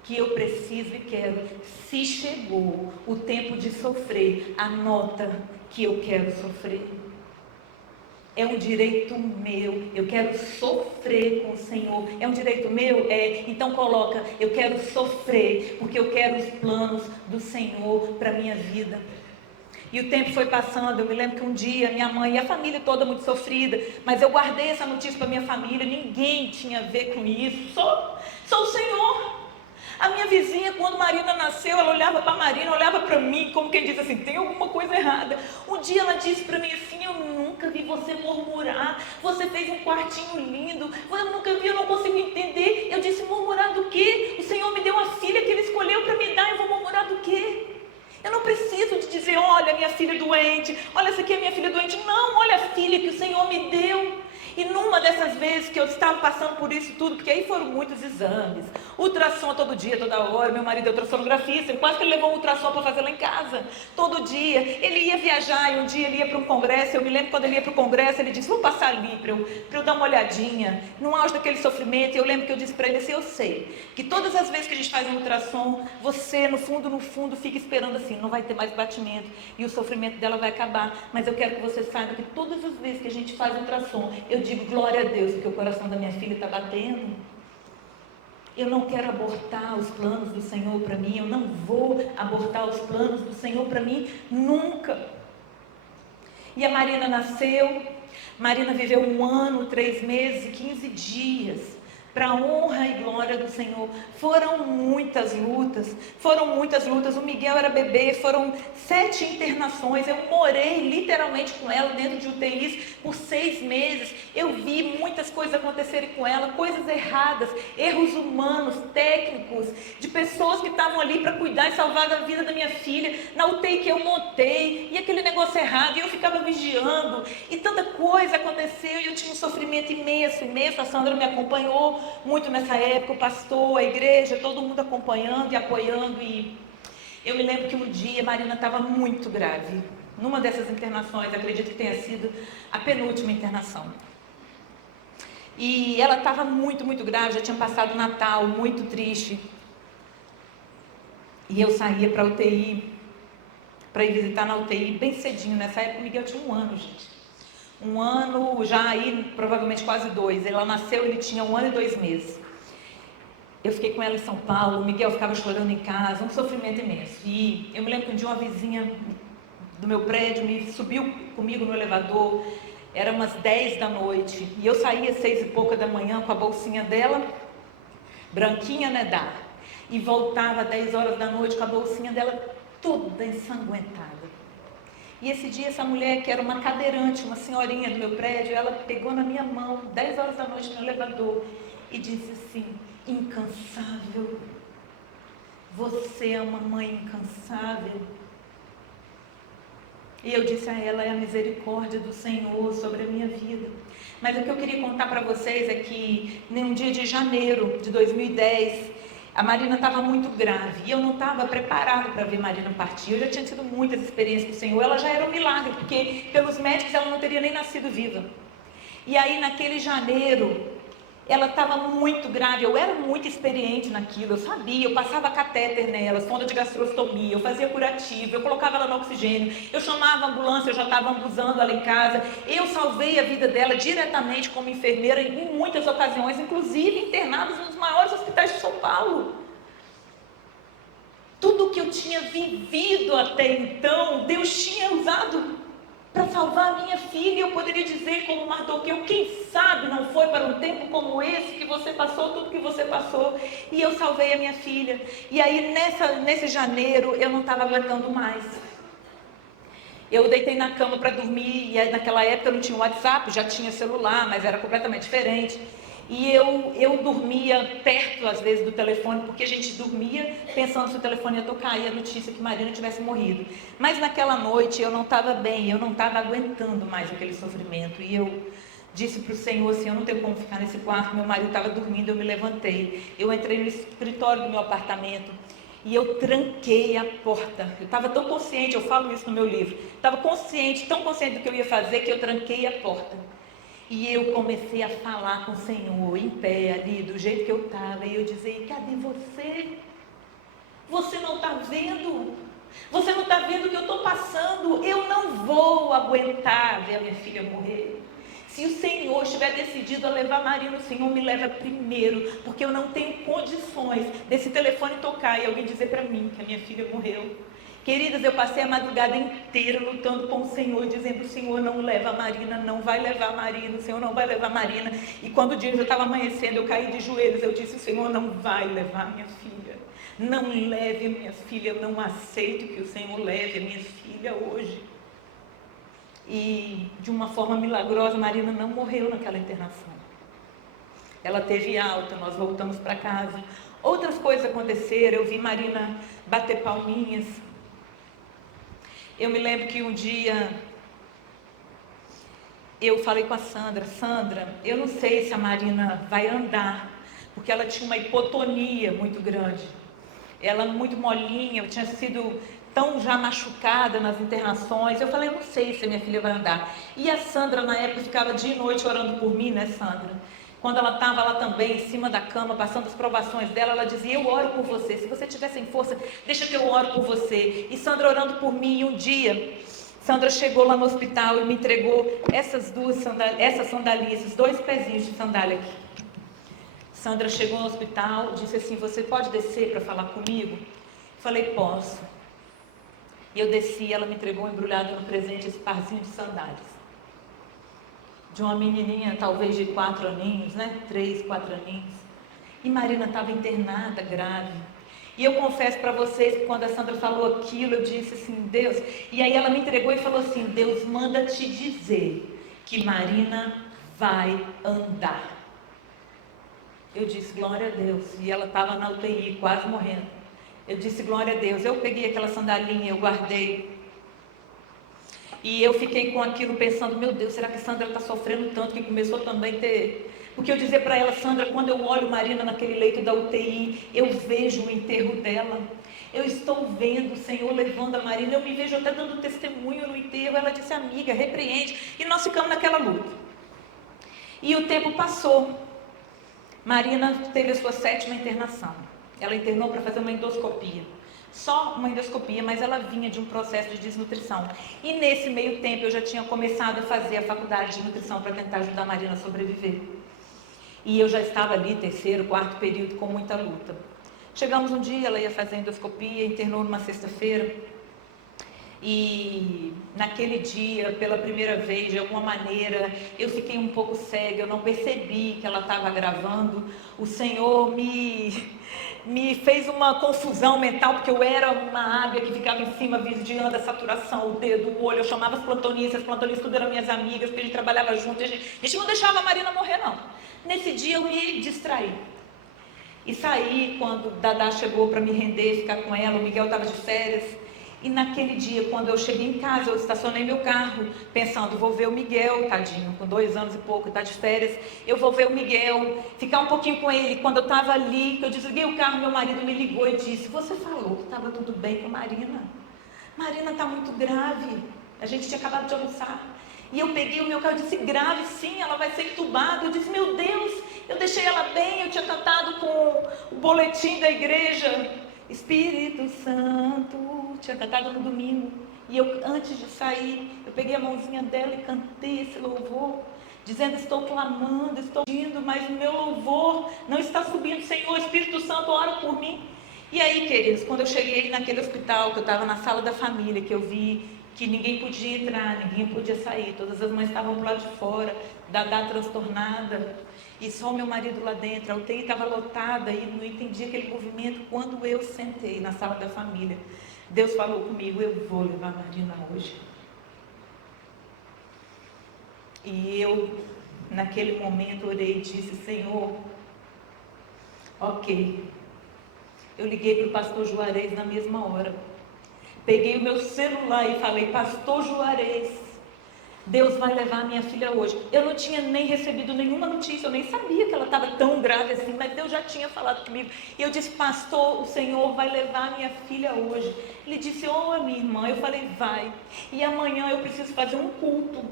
que eu preciso e quero. Se chegou o tempo de sofrer, anota que eu quero sofrer. É um direito meu, eu quero sofrer com o Senhor. É um direito meu? É. Então coloca, eu quero sofrer, porque eu quero os planos do Senhor para a minha vida. E o tempo foi passando, eu me lembro que um dia minha mãe e a família toda muito sofrida, mas eu guardei essa notícia para minha família, ninguém tinha a ver com isso, só o Senhor. A minha vizinha, quando Marina nasceu, ela olhava para Marina, olhava para mim, como quem diz assim, tem alguma coisa errada. Um dia ela disse para mim assim, eu nunca vi você murmurar, você fez um quartinho lindo, eu nunca vi, eu não consigo entender. Eu disse, murmurar do quê? O Senhor me deu uma filha que Ele escolheu para me dar, eu vou murmurar do quê? Eu não preciso de dizer, olha minha filha doente, olha essa aqui é minha filha doente. Não, olha a filha que o Senhor me deu. E numa dessas vezes que eu estava passando por isso tudo, porque aí foram muitos exames, ultrassom todo dia, toda hora, meu marido é ultrassonografista, quase que ele levou um ultrassom para fazer lá em casa, todo dia. Ele ia viajar e um dia ele ia para um congresso, eu me lembro quando ele ia para o congresso, ele disse, vou passar ali para eu dar uma olhadinha, no auge daquele sofrimento. E eu lembro que eu disse para ele assim, eu sei que todas as vezes que a gente faz um ultrassom, você no fundo fica esperando assim, não vai ter mais batimento e o sofrimento dela vai acabar, mas eu quero que você saiba que todas as vezes que a gente faz um ultrassom, eu digo glória a Deus, porque o coração da minha filha está batendo. Eu não quero abortar os planos do Senhor para mim, eu não vou abortar os planos do Senhor para mim, nunca. E a Marina nasceu, Marina viveu 1 ano, 3 meses e 15 dias, para a honra e glória do Senhor. Foram muitas lutas. O Miguel era bebê, foram 7 internações. Eu morei literalmente com ela dentro de UTIs por 6 meses. Eu vi muitas coisas acontecerem com ela, coisas erradas, erros humanos, técnicos, de pessoas que estavam ali para cuidar e salvar a vida da minha filha, na UTI que eu montei, e aquele negócio errado, e eu ficava vigiando, e tanta coisa aconteceu, e eu tinha um sofrimento imenso. A Sandra me acompanhou muito nessa época, o pastor, a igreja, todo mundo acompanhando e apoiando. E eu me lembro que um dia Marina estava muito grave, numa dessas internações, acredito que tenha sido a penúltima internação. E ela estava muito grave, já tinha passado o Natal, muito triste. E eu saía para a UTI, para ir visitar na UTI bem cedinho. Nessa época o Miguel tinha 1 ano, gente. 1 ano, já aí provavelmente quase 2. Ela nasceu, ele tinha 1 ano e 2 meses. Eu fiquei com ela em São Paulo, o Miguel ficava chorando em casa, um sofrimento imenso. E eu me lembro que um dia uma vizinha do meu prédio me subiu comigo no elevador, era umas 10 da noite, e eu saía 6 e pouca da manhã com a bolsinha dela, branquinha, né, e voltava 10 horas da noite com a bolsinha dela toda ensanguentada. E esse dia essa mulher, que era uma cadeirante, uma senhorinha do meu prédio, ela pegou na minha mão, 10 horas da noite no elevador, e disse assim, incansável, você é uma mãe incansável. E eu disse a ela, é a misericórdia do Senhor sobre a minha vida. Mas o que eu queria contar para vocês é que, num dia de janeiro de 2010, a Marina estava muito grave, e eu não estava preparada para ver Marina partir. Eu já tinha tido muitas experiências com o Senhor, ela já era um milagre, porque pelos médicos ela não teria nem nascido viva. E aí naquele janeiro, ela estava muito grave, eu era muito experiente naquilo, eu sabia, eu passava catéter nela, sonda de gastrostomia, eu fazia curativo, eu colocava ela no oxigênio, eu chamava a ambulância, eu já estava ambulando ela em casa, eu salvei a vida dela diretamente como enfermeira em muitas ocasiões, inclusive internados nos maiores hospitais de São Paulo. Tudo que eu tinha vivido até então, Deus tinha usado para salvar a minha filha. Eu poderia dizer como Mardoqueu, quem sabe não foi para um tempo como esse que você passou tudo que você passou, e eu salvei a minha filha. E aí nesse janeiro eu não estava aguentando mais. Eu deitei na cama para dormir, e aí naquela época não tinha WhatsApp, já tinha celular, mas era completamente diferente. E eu dormia perto, às vezes, do telefone, porque a gente dormia pensando se o telefone ia tocar e a notícia que Marina tivesse morrido. Mas naquela noite eu não estava bem, eu não estava aguentando mais aquele sofrimento. E eu disse para o Senhor assim, eu não tenho como ficar nesse quarto, meu marido estava dormindo, eu me levantei. Eu entrei no escritório do meu apartamento e eu tranquei a porta. Eu estava tão consciente, eu falo isso no meu livro, estava consciente, tão consciente do que eu ia fazer, que eu tranquei a porta. E eu comecei a falar com o Senhor, em pé ali, do jeito que eu estava, e eu dizia, cadê você? Você não está vendo? Você não está vendo o que eu estou passando? Eu não vou aguentar ver a minha filha morrer. Se o Senhor estiver decidido a levar a Marina, o Senhor me leva primeiro, porque eu não tenho condições desse telefone tocar e alguém dizer para mim que a minha filha morreu. Queridas, eu passei a madrugada inteira lutando com o Senhor, dizendo: o Senhor não leva a Marina, não vai levar a Marina, o Senhor não vai levar a Marina. E quando o dia já estava amanhecendo, eu caí de joelhos, eu disse: o Senhor não vai levar a minha filha. Não leve a minha filha, eu não aceito que o Senhor leve a minha filha hoje. E de uma forma milagrosa, Marina não morreu naquela internação. Ela teve alta, nós voltamos para casa. Outras coisas aconteceram, eu vi Marina bater palminhas. Eu me lembro que um dia eu falei com a Sandra: Sandra, eu não sei se a Marina vai andar, porque ela tinha uma hipotonia muito grande. Ela muito molinha, tinha sido tão já machucada nas internações. Eu falei: eu não sei se a minha filha vai andar. E a Sandra na época ficava dia e noite orando por mim, né, Sandra? Quando ela estava lá também, em cima da cama, passando as provações dela, ela dizia: eu oro por você, se você tiver sem força, deixa que eu oro por você. E Sandra orando por mim, e um dia, Sandra chegou lá no hospital e me entregou essas sandalinhas, esses 2 pezinhos de sandália aqui. Sandra chegou no hospital, disse assim: você pode descer para falar comigo? Falei: posso. E eu desci, ela me entregou embrulhado no presente esse parzinho de sandálias. De uma menininha, talvez de 4 aninhos, né? 3, 4 aninhos. E Marina estava internada, grave. E eu confesso para vocês que quando a Sandra falou aquilo, eu disse assim: Deus. E aí ela me entregou e falou assim: Deus manda te dizer que Marina vai andar. Eu disse: glória a Deus. E ela estava na UTI, quase morrendo. Eu disse: glória a Deus. Eu peguei aquela sandalinha, eu guardei. E eu fiquei com aquilo pensando: meu Deus, será que Sandra está sofrendo tanto que começou também a ter... Porque eu dizia para ela: Sandra, quando eu olho Marina naquele leito da UTI, eu vejo o enterro dela. Eu estou vendo o Senhor levando a Marina. Eu me vejo até dando testemunho no enterro. Ela disse: amiga, repreende. E nós ficamos naquela luta. E o tempo passou. Marina teve a sua 7ª internação. Ela internou para fazer uma endoscopia. Só uma endoscopia, mas ela vinha de um processo de desnutrição. E nesse meio tempo eu já tinha começado a fazer a faculdade de nutrição para tentar ajudar a Marina a sobreviver. E eu já estava ali, 3º, 4º período, com muita luta. Chegamos um dia, ela ia fazer a endoscopia, internou numa sexta-feira. E naquele dia, pela primeira vez, de alguma maneira, eu fiquei um pouco cega, eu não percebi que ela estava gravando. O Senhor me fez uma confusão mental, porque eu era uma águia que ficava em cima vigiando a saturação, o dedo, o olho. Eu chamava as plantonistas tudo eram minhas amigas, porque a gente trabalhava junto, a gente não deixava a Marina morrer, não. Nesse dia eu me distraí. E saí quando Dadá chegou para me render, ficar com ela, o Miguel estava de férias. E naquele dia, quando eu cheguei em casa, eu estacionei meu carro, pensando: vou ver o Miguel, tadinho, com 2 anos e pouco, está de férias, eu vou ver o Miguel, ficar um pouquinho com ele. Quando eu estava ali, que eu desliguei o carro, meu marido me ligou e disse: você falou que estava tudo bem com Marina? Marina está muito grave, a gente tinha acabado de almoçar. E eu peguei o meu carro e disse: grave sim, ela vai ser entubada. Eu disse: meu Deus, eu deixei ela bem, eu tinha cantado com o boletim da igreja, Espírito Santo, tinha cantado no domingo. E eu, antes de sair, eu peguei a mãozinha dela e cantei esse louvor, dizendo: estou clamando, estou pedindo, mas o meu louvor não está subindo. Senhor, Espírito Santo, ora por mim. E aí, queridos, quando eu cheguei naquele hospital, que eu estava na sala da família, que eu vi que ninguém podia entrar, ninguém podia sair, todas as mães estavam pro lado de fora, Dadá transtornada, e só o meu marido lá dentro. A UTI estava lotada e não entendi aquele movimento. Quando eu sentei na sala da família, Deus falou comigo: eu vou levar a Marina hoje. E eu, naquele momento, orei e disse: Senhor, ok. Eu liguei para o pastor Juarez na mesma hora. Peguei o meu celular e falei: pastor Juarez, Deus vai levar a minha filha hoje. Eu não tinha nem recebido nenhuma notícia, eu nem sabia que ela estava tão grave assim, mas Deus já tinha falado comigo. E eu disse: pastor, o Senhor vai levar a minha filha hoje. Ele disse: oh, minha irmã. Eu falei: vai. E amanhã eu preciso fazer um culto.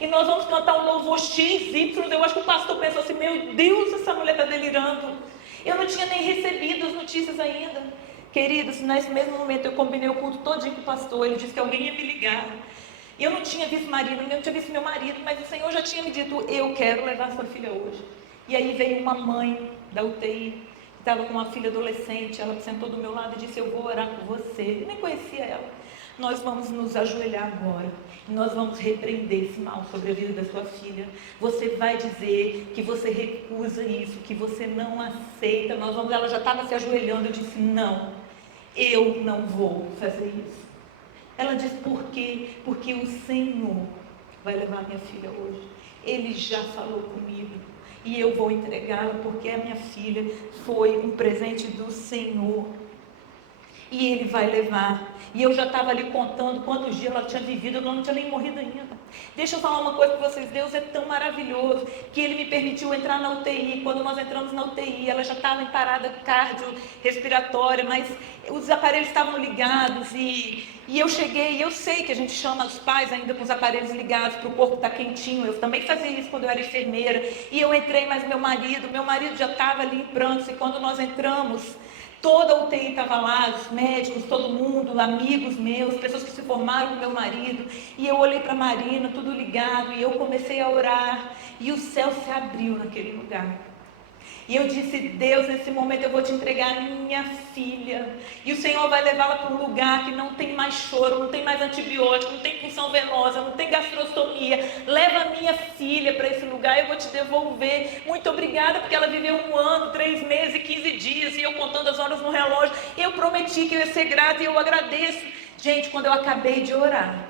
E nós vamos cantar um louvor XY. Eu acho que o pastor pensou assim: meu Deus, essa mulher está delirando. Eu não tinha nem recebido as notícias ainda. Queridos, nesse mesmo momento eu combinei o culto todinho com o pastor. Ele disse que alguém ia me ligar. Eu não tinha visto marido, eu não tinha visto meu marido, mas o Senhor já tinha me dito: eu quero levar sua filha hoje. E aí veio uma mãe da UTI, que estava com uma filha adolescente. Ela sentou do meu lado e disse: eu vou orar por você. Eu nem conhecia ela. Nós vamos nos ajoelhar agora. E nós vamos repreender esse mal sobre a vida da sua filha. Você vai dizer que você recusa isso, que você não aceita. Ela já estava se ajoelhando. Eu disse: não, eu não vou fazer isso. Ela disse: por quê? Porque o Senhor vai levar minha filha hoje. Ele já falou comigo. E eu vou entregá-la, porque a minha filha foi um presente do Senhor. E Ele vai levar. E eu já estava ali contando quantos dias ela tinha vivido. Ela não tinha nem morrido ainda. Deixa eu falar uma coisa para vocês. Deus é tão maravilhoso que Ele me permitiu entrar na UTI. Quando nós entramos na UTI, ela já estava em parada cardiorrespiratória, mas os aparelhos estavam ligados. E eu cheguei, e eu sei que a gente chama os pais ainda com os aparelhos ligados, para o corpo estar quentinho. Eu também fazia isso quando eu era enfermeira. E eu entrei, mas meu marido já estava ali em prantos. E quando nós entramos, toda a UTI estava lá, os médicos, todo mundo, amigos meus, pessoas que se formaram com meu marido. E eu olhei para a Marina, tudo ligado, e eu comecei a orar. E o céu se abriu naquele lugar. E eu disse: Deus, nesse momento eu vou te entregar a minha filha. E o Senhor vai levá-la para um lugar que não tem mais choro, não tem mais antibiótico, não tem punção venosa, não tem gastrostomia. Leva a minha filha para esse lugar, eu vou te devolver. Muito obrigada, porque ela viveu 1 ano, 3 meses e 15 dias. E eu contando as horas no relógio. Eu prometi que eu ia ser grata e eu agradeço. Gente, quando eu acabei de orar,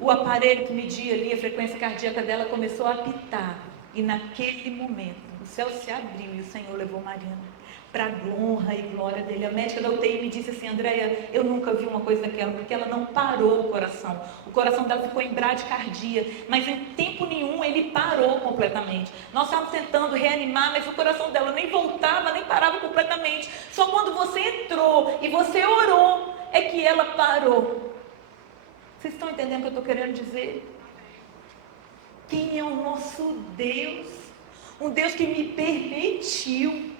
o aparelho que media ali a frequência cardíaca dela começou a apitar. E naquele momento, o céu se abriu e o Senhor levou Marina para a honra e glória dele. A médica da UTI me disse assim: Andréia, eu nunca vi uma coisa daquela, porque ela não parou o coração. O coração dela ficou em bradicardia, mas em tempo nenhum ele parou completamente. Nós estávamos tentando reanimar, mas o coração dela nem voltava, nem parava completamente. Só quando você entrou e você orou, é que ela parou. Vocês estão entendendo o que eu estou querendo dizer? Quem é o nosso Deus? Um Deus que me permitiu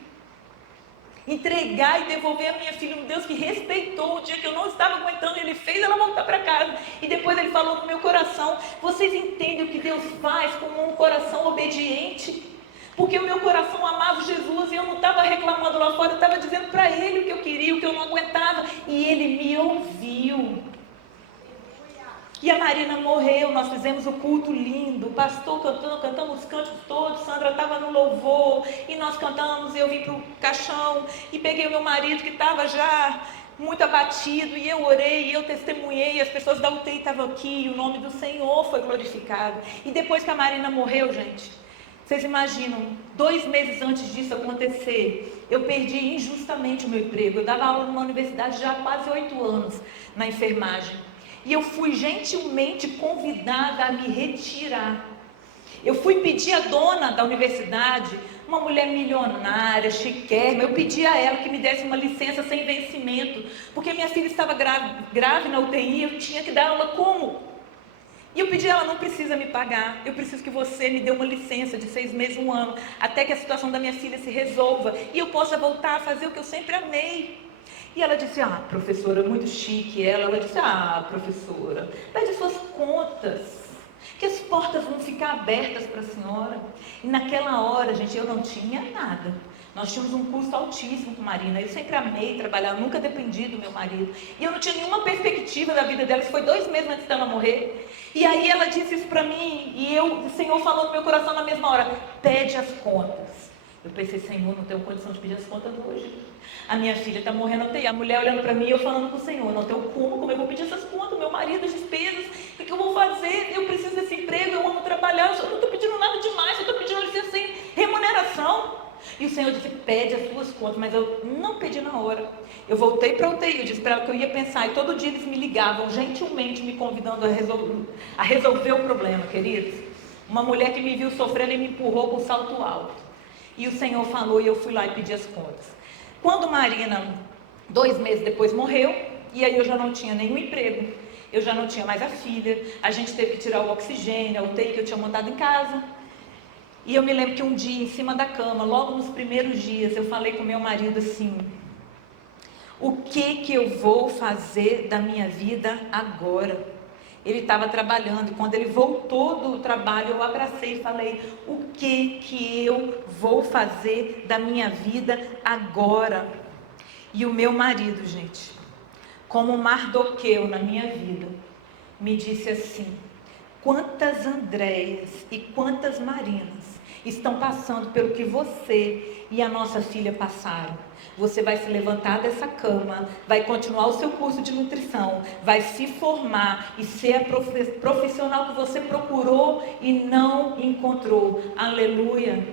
entregar e devolver a minha filha. Um Deus que respeitou o dia que eu não estava aguentando. Ele fez ela voltar para casa. E depois Ele falou no meu coração. Vocês entendem o que Deus faz com um coração obediente? Porque o meu coração amava Jesus e eu não estava reclamando lá fora. Eu estava dizendo para Ele o que eu queria, o que eu não aguentava. E Ele me ouviu. E a Marina morreu, nós fizemos o culto lindo, o pastor cantando, cantamos os cânticos todos, Sandra estava no louvor, e nós cantamos, e eu vim para o caixão, e peguei o meu marido que estava já muito abatido, e eu orei, e eu testemunhei, e as pessoas da UTI estavam aqui, e o nome do Senhor foi glorificado. E depois que a Marina morreu, gente, vocês imaginam, 2 meses antes disso acontecer, eu perdi injustamente o meu emprego. Eu dava aula numa universidade já há quase 8 anos, na enfermagem. E eu fui gentilmente convidada a me retirar. Eu fui pedir à dona da universidade, uma mulher milionária, chiquérrima, eu pedi a ela que me desse uma licença sem vencimento, porque minha filha estava grave na UTI, eu tinha que dar aula como? E eu pedi a ela: não precisa me pagar, eu preciso que você me dê uma licença de 6 meses, 1 ano, até que a situação da minha filha se resolva, e eu possa voltar a fazer o que eu sempre amei. E ela disse: ah, professora, muito chique ela disse: ah, professora, pede suas contas, que as portas vão ficar abertas para a senhora. E naquela hora, gente, eu não tinha nada. Nós tínhamos um custo altíssimo com Marina. Eu sempre amei trabalhar, nunca dependi do meu marido. E eu não tinha nenhuma perspectiva da vida dela. Isso foi 2 meses antes dela morrer. E aí ela disse isso para mim, e o Senhor falou no meu coração na mesma hora: pede as contas. Eu pensei: Senhor, não tenho condição de pedir as contas hoje. A minha filha está morrendo, a mulher olhando para mim e eu falando com o Senhor: não tenho como eu vou pedir essas contas? Meu marido, as despesas, o que eu vou fazer? Eu preciso desse emprego, eu amo trabalhar, eu não estou pedindo nada demais, eu estou pedindo licença sem remuneração. E o Senhor disse: pede as suas contas. Mas eu não pedi na hora. Eu voltei para a UTI, eu disse para ela que eu ia pensar, e todo dia eles me ligavam, gentilmente me convidando a resolver o problema, queridos. Uma mulher que me viu sofrendo e me empurrou com um salto alto. E o Senhor falou, e eu fui lá e pedi as contas. Quando Marina, 2 meses depois, morreu, e aí eu já não tinha nenhum emprego, eu já não tinha mais a filha, a gente teve que tirar o oxigênio, a UTI que eu tinha montado em casa. E eu me lembro que um dia, em cima da cama, logo nos primeiros dias, eu falei com meu marido assim: O que eu vou fazer da minha vida agora? Ele estava trabalhando, e quando ele voltou do trabalho, eu abracei e falei: o que eu vou fazer da minha vida agora? E o meu marido, gente, como Mardoqueu na minha vida, me disse assim: quantas Andréias e quantas Marinas estão passando pelo que você e a nossa filha passaram? Você vai se levantar dessa cama, vai continuar o seu curso de nutrição, vai se formar e ser a profissional que você procurou e não encontrou. Aleluia!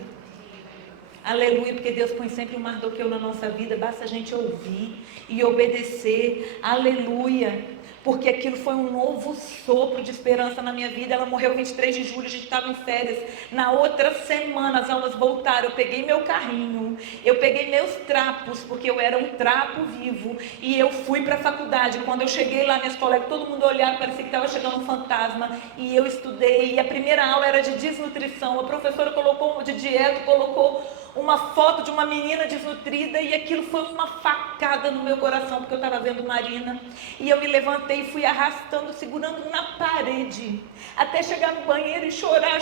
Aleluia, porque Deus põe sempre um Mardoqueu na nossa vida, basta a gente ouvir e obedecer. Aleluia! Porque aquilo foi um novo sopro de esperança na minha vida. Ela morreu 23 de julho, a gente estava em férias. Na outra semana as aulas voltaram, eu peguei meu carrinho, eu peguei meus trapos, porque eu era um trapo vivo, e eu fui para a faculdade. Quando eu cheguei lá, minhas colegas, todo mundo olhava, parecia que estava chegando um fantasma, e eu estudei, e a primeira aula era de desnutrição. A professora colocou de dieta, colocou uma foto de uma menina desnutrida, e aquilo foi uma facada no meu coração, porque eu estava vendo Marina, e eu me levantei e fui arrastando, segurando na parede, até chegar no banheiro e chorar,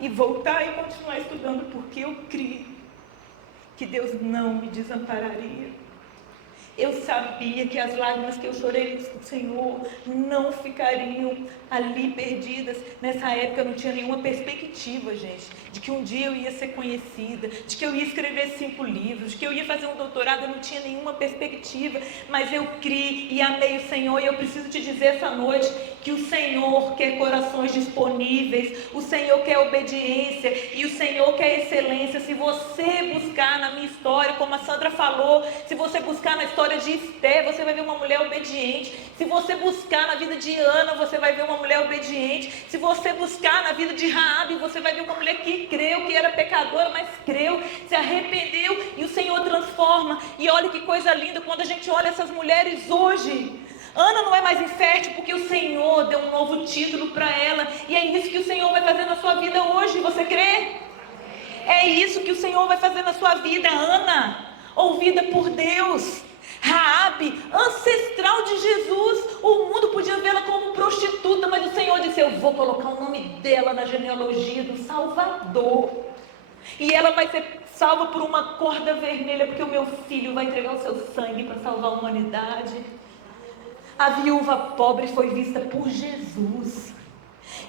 e voltar e continuar estudando, porque eu criei que Deus não me desampararia. Eu sabia que as lágrimas que eu chorei no Senhor não ficariam ali perdidas. Nessa época eu não tinha nenhuma perspectiva, gente, de que um dia eu ia ser conhecida, de que eu ia escrever 5 livros, de que eu ia fazer um doutorado. Eu não tinha nenhuma perspectiva, mas eu criei e amei o Senhor. E eu preciso te dizer essa noite que o Senhor quer corações disponíveis, o Senhor quer obediência e o Senhor quer excelência. Se você buscar na minha história, como a Sandra falou, se você buscar na história de Esté, você vai ver uma mulher obediente. Se você buscar na vida de Ana, você vai ver uma mulher obediente. Se você buscar na vida de Raabe, você vai ver uma mulher que creu, que era pecadora, mas creu, se arrependeu e o Senhor transforma. E olha que coisa linda quando a gente olha essas mulheres hoje. Ana não é mais infértil porque o Senhor deu um novo título para ela, e é isso que o Senhor vai fazer na sua vida hoje. Você crê? É isso que o Senhor vai fazer na sua vida. Ana, ouvida por Deus. Raabe, ancestral de Jesus. O mundo podia vê-la como prostituta, mas o Senhor disse: eu vou colocar o nome dela na genealogia do Salvador, e ela vai ser salva por uma corda vermelha, porque o meu filho vai entregar o seu sangue para salvar a humanidade. A viúva pobre foi vista por Jesus.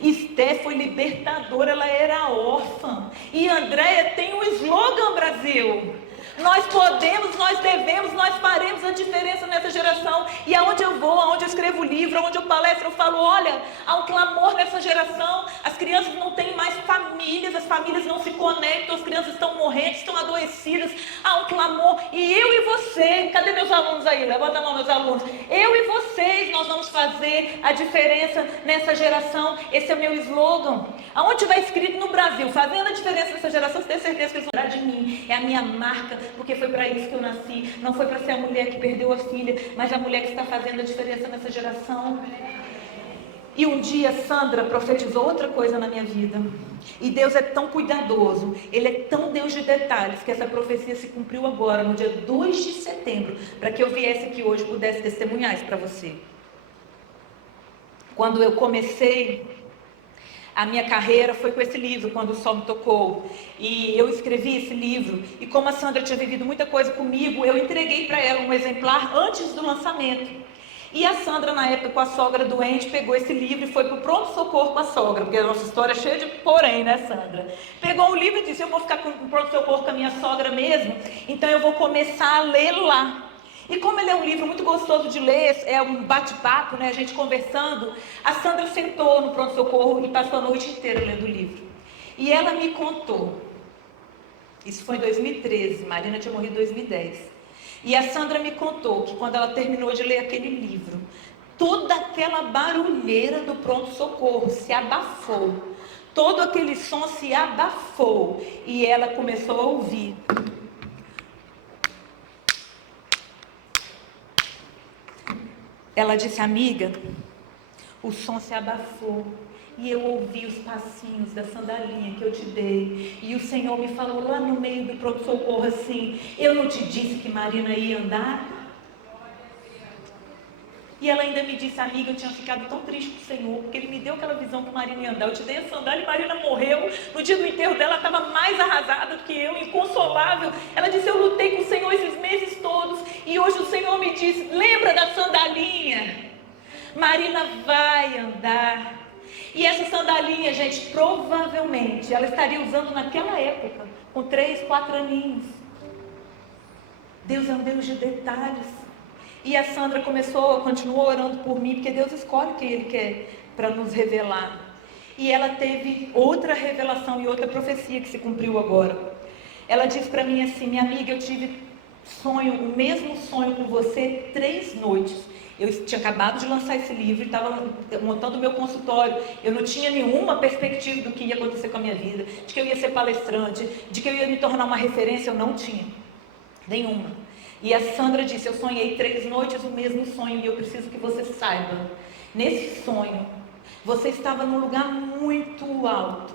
Esté foi libertadora, ela era órfã. E Andréia tem um slogan, Brasil: nós podemos, nós devemos, nós faremos a diferença nessa geração. E aonde eu vou, aonde eu escrevo livro, aonde eu palestro, eu falo: olha, há um clamor nessa geração. As crianças não têm mais famílias, as famílias não se conectam, as crianças estão morrendo, estão adoecidas. Há um clamor. E eu e você, cadê meus alunos aí? Levanta a mão, meus alunos. Eu e vocês, nós vamos fazer a diferença nessa geração. Esse é o meu slogan. Aonde estiver escrito no Brasil, fazendo a diferença nessa geração, você tem certeza que eles vão lembrar de mim. É a minha marca, porque foi para isso que eu nasci. Não foi para ser a mulher que perdeu a filha, mas a mulher que está fazendo a diferença nessa geração. E um dia Sandra profetizou outra coisa na minha vida. E Deus é tão cuidadoso, Ele é tão Deus de detalhes, que essa profecia se cumpriu agora, no dia 2 de setembro, para que eu viesse aqui hoje e pudesse testemunhar isso para você. Quando eu comecei a minha carreira, foi com esse livro, Quando o Sol Me Tocou. E eu escrevi esse livro, e como a Sandra tinha vivido muita coisa comigo, eu entreguei para ela um exemplar antes do lançamento. E a Sandra, na época, com a sogra doente, pegou esse livro e foi para o pronto-socorro com a sogra, porque a nossa história é cheia de porém, né, Sandra? Pegou o livro e disse: eu vou ficar com o pronto-socorro com a minha sogra mesmo, então eu vou começar a ler lá. E como ele é um livro muito gostoso de ler, é um bate-papo, né, a gente conversando, a Sandra sentou no pronto-socorro e passou a noite inteira lendo o livro. E ela me contou, isso foi em 2013, Marina tinha morrido em 2010. E a Sandra me contou que quando ela terminou de ler aquele livro, toda aquela barulheira do pronto-socorro se abafou, todo aquele som se abafou, e ela começou a ouvir. Ela disse: amiga, o som se abafou, e eu ouvi os passinhos da sandalinha que eu te dei, e o Senhor me falou lá no meio do pronto-socorro assim: eu não te disse que Marina ia andar? E ela ainda me disse: amiga, eu tinha ficado tão triste com o Senhor, porque Ele me deu aquela visão que Marina ia andar. Eu te dei a sandália e Marina morreu. No dia do enterro dela, ela estava mais arrasada do que eu, inconsolável. Ela disse: eu lutei com o Senhor esses meses todos, e hoje o Senhor me disse: lembra da sandalinha? Marina vai andar. E essa sandalinha, gente, provavelmente ela estaria usando naquela época, com 3, 4 aninhos. Deus é um Deus de detalhes. E a Sandra continuou orando por mim, porque Deus escolhe quem Ele quer para nos revelar. E ela teve outra revelação e outra profecia que se cumpriu agora. Ela disse para mim assim: minha amiga, eu tive o mesmo sonho com você 3 noites. Eu tinha acabado de lançar esse livro, estava montando o meu consultório. Eu não tinha nenhuma perspectiva do que ia acontecer com a minha vida, de que eu ia ser palestrante, de que eu ia me tornar uma referência. Eu não tinha nenhuma. E a Sandra disse: eu sonhei 3 noites o mesmo sonho, e eu preciso que você saiba, nesse sonho, você estava num lugar muito alto,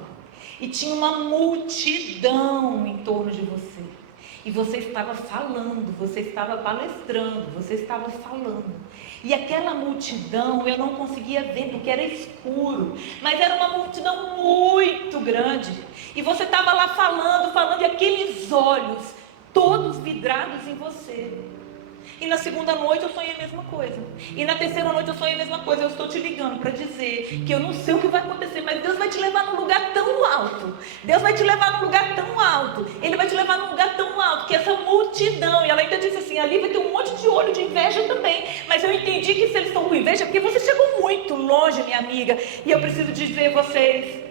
e tinha uma multidão em torno de você, e você estava falando, você estava palestrando, você estava falando, e aquela multidão eu não conseguia ver, porque era escuro, mas era uma multidão muito grande, e você estava lá falando, e aqueles olhos todos vidrados em você. E na segunda noite eu sonhei a mesma coisa. E na terceira noite eu sonhei a mesma coisa. Eu estou te ligando para dizer que eu não sei o que vai acontecer, mas Deus vai te levar num lugar tão alto. Deus vai te levar num lugar tão alto. Ele vai te levar num lugar tão alto que essa multidão, e ela ainda disse assim: ali vai ter um monte de olho de inveja também. Mas eu entendi que se eles estão com inveja é porque você chegou muito longe, minha amiga. E eu preciso dizer a vocês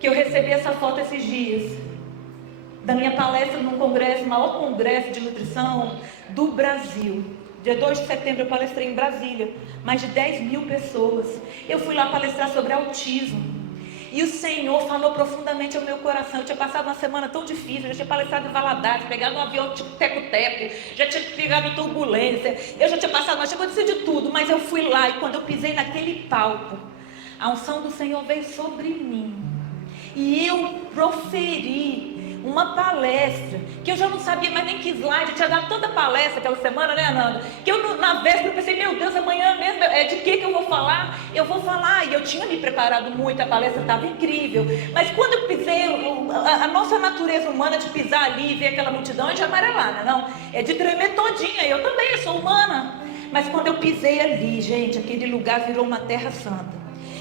que eu recebi essa foto esses dias, da minha palestra num congresso, maior congresso de nutrição do Brasil. Dia 2 de setembro eu palestrei em Brasília, mais de 10 mil pessoas. Eu fui lá palestrar sobre autismo, e o Senhor falou profundamente ao meu coração. Eu tinha passado uma semana tão difícil, eu já tinha palestrado em Valadares, pegado um avião tipo teco-teco, já tinha pegado turbulência, eu já tinha passado, mas tinha acontecido de tudo, mas eu fui lá, e quando eu pisei naquele palco, a unção do Senhor veio sobre mim, e eu proferi uma palestra, que eu já não sabia mais nem que slide. Eu tinha dado tanta palestra aquela semana, né, Nanda? Que eu na véspera eu pensei: meu Deus, amanhã mesmo, de que eu vou falar? Eu vou falar, e eu tinha me preparado muito, a palestra estava incrível. Mas quando eu pisei, a nossa natureza humana de pisar ali e ver aquela multidão é de amarelar, né, não? É de tremer todinha, eu também, eu sou humana. Mas quando eu pisei ali, gente, aquele lugar virou uma terra santa.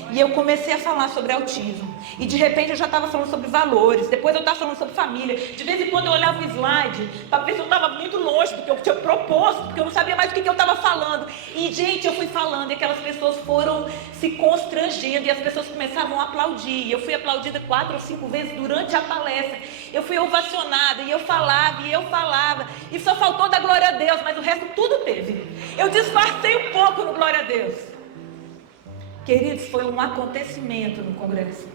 E eu comecei a falar sobre autismo. E de repente eu já estava falando sobre valores. Depois eu estava falando sobre família. De vez em quando eu olhava o slide para ver se eu estava muito longe do que eu tinha proposto, porque eu não sabia mais o que eu estava falando. E, gente, eu fui falando, e aquelas pessoas foram se constrangendo, e as pessoas começavam a aplaudir. E eu fui aplaudida 4 ou 5 vezes durante a palestra. Eu fui ovacionada, e eu falava. E só faltou dar glória a Deus, mas o resto tudo teve. Eu disfarcei um pouco no glória a Deus. Queridos, foi um acontecimento no congresso.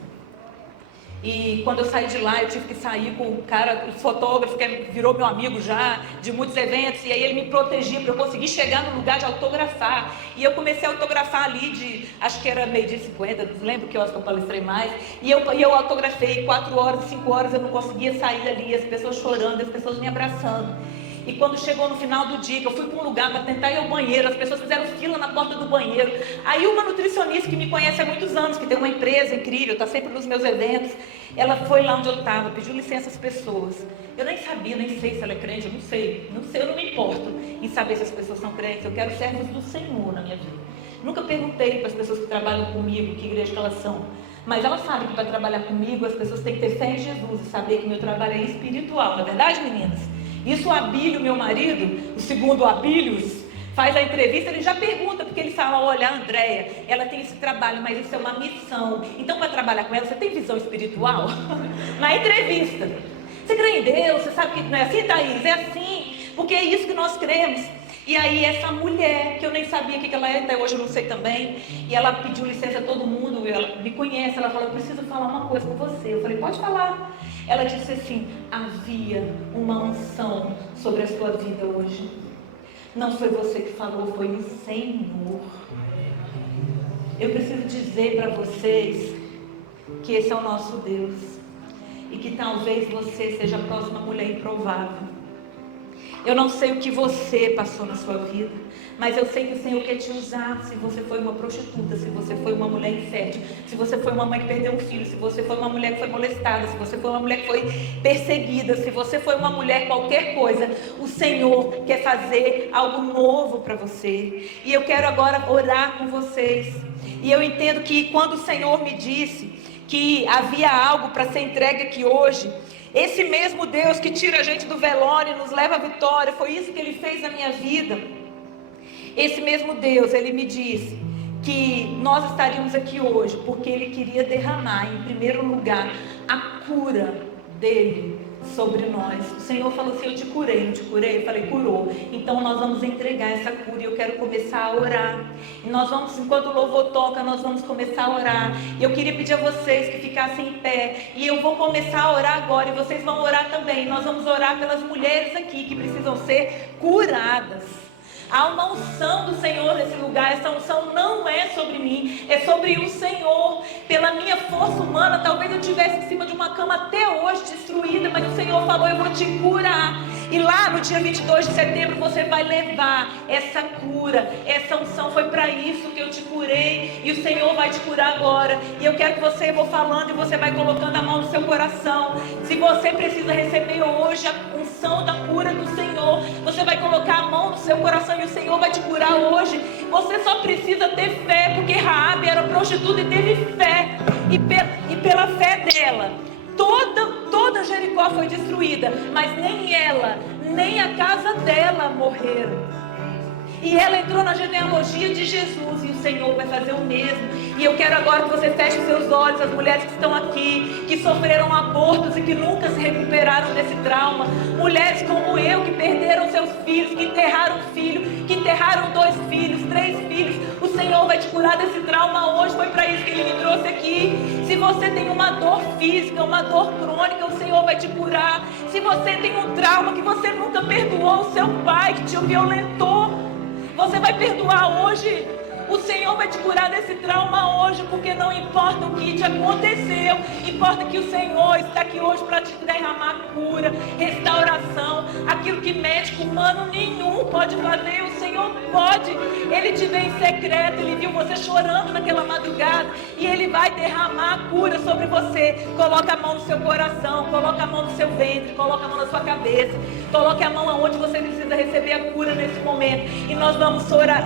E quando eu saí de lá, eu tive que sair com o cara, o fotógrafo, que virou meu amigo já, de muitos eventos, e aí ele me protegia para eu conseguir chegar no lugar de autografar. E eu comecei a autografar ali acho que era 12h50, não lembro que horas que eu palestrei mais, e eu autografei 4 horas, 5 horas, eu não conseguia sair dali, as pessoas chorando, as pessoas me abraçando. E quando chegou no final do dia, que eu fui para um lugar para tentar ir ao banheiro, as pessoas fizeram fila na porta do banheiro. Aí uma nutricionista que me conhece há muitos anos, que tem uma empresa incrível, está sempre nos meus eventos, ela foi lá onde eu estava, pediu licença às pessoas. Eu nem sabia, nem sei se ela é crente, eu não sei, eu não me importo em saber se as pessoas são crentes. Eu quero servos do Senhor na minha vida. Nunca perguntei para as pessoas que trabalham comigo que igreja que elas são, mas elas sabem que para trabalhar comigo as pessoas têm que ter fé em Jesus e saber que meu trabalho é espiritual, não é verdade, meninas? Isso o Abílio, meu marido, o segundo Abílios, faz a entrevista, ele já pergunta, porque ele fala: olha, a Andréia, ela tem esse trabalho, mas isso é uma missão. Então, para trabalhar com ela, você tem visão espiritual? Na entrevista. Você crê em Deus? Você sabe que não é assim, Thaís? É assim, porque é isso que nós cremos. E aí essa mulher, que eu nem sabia o que ela é, até hoje eu não sei também, e ela pediu licença a todo mundo, ela me conhece, ela falou: eu preciso falar uma coisa com você. Eu falei: pode falar. Ela disse assim: havia uma unção sobre a sua vida hoje. Não foi você que falou, foi o Senhor. Eu preciso dizer para vocês que esse é o nosso Deus, e que talvez você seja a próxima mulher improvável. Eu não sei o que você passou na sua vida, mas eu sei que o Senhor quer te usar. Se você foi uma prostituta, se você foi uma mulher infértil, se você foi uma mãe que perdeu um filho, se você foi uma mulher que foi molestada, se você foi uma mulher que foi perseguida, se você foi uma mulher qualquer coisa, o Senhor quer fazer algo novo para você. E eu quero agora orar com vocês. E eu entendo que quando o Senhor me disse que havia algo para ser entregue aqui hoje, esse mesmo Deus que tira a gente do velório e nos leva à vitória, foi isso que Ele fez na minha vida. Esse mesmo Deus, Ele me disse que nós estaríamos aqui hoje porque Ele queria derramar, em primeiro lugar, a cura dEle sobre nós. O Senhor falou assim: eu te curei, não te curei? Eu falei: curou. Então nós vamos entregar essa cura e eu quero começar a orar. E nós vamos, enquanto o louvor toca, nós vamos começar a orar. E eu queria pedir a vocês que ficassem em pé. E eu vou começar a orar agora e vocês vão orar também. Nós vamos orar pelas mulheres aqui que precisam ser curadas. Há uma unção do Senhor nesse lugar. Essa unção não é sobre mim, é sobre o Senhor. Pela minha força humana, talvez eu estivesse em cima de uma cama até hoje destruída, mas o Senhor falou: eu vou te curar. E lá no dia 22 de setembro você vai levar essa cura. Essa unção foi para isso que eu te curei. E o Senhor vai te curar agora. E eu quero que você, eu vou falando e você vai colocando a mão no seu coração. Se você precisa receber hoje a unção da cura do Senhor, você vai colocar a mão no seu coração e o Senhor vai te curar hoje. Você só precisa ter fé, porque Raabe era prostituta e teve fé. E pela fé dela, toda Jericó foi destruída, mas nem ela, nem a casa dela morreram. E ela entrou na genealogia de Jesus, e o Senhor vai fazer o mesmo. E eu quero agora que você feche os seus olhos, as mulheres que estão aqui, que sofreram abortos e que nunca se recuperaram desse trauma. Mulheres como eu, que perderam seus filhos, que enterraram um filho, que enterraram 2 filhos, 3 filhos. O Senhor vai te curar desse trauma hoje, foi para isso que Ele me trouxe aqui. Se você tem uma dor física, uma dor crônica, o Senhor vai te curar. Se você tem um trauma que você nunca perdoou o seu pai, que te violentou, você vai perdoar hoje. O Senhor vai te curar desse trauma hoje, porque não importa o que te aconteceu, importa que o Senhor está aqui hoje para te derramar cura, restauração. Aquilo que médico humano nenhum pode fazer, o Senhor pode. Ele te vê em secreto, Ele viu você chorando naquela madrugada e Ele vai derramar a cura sobre você. Coloca a mão no seu coração, coloca a mão no seu ventre, coloca a mão na sua cabeça, coloque a mão aonde você precisa receber a cura nesse momento. E nós vamos orar.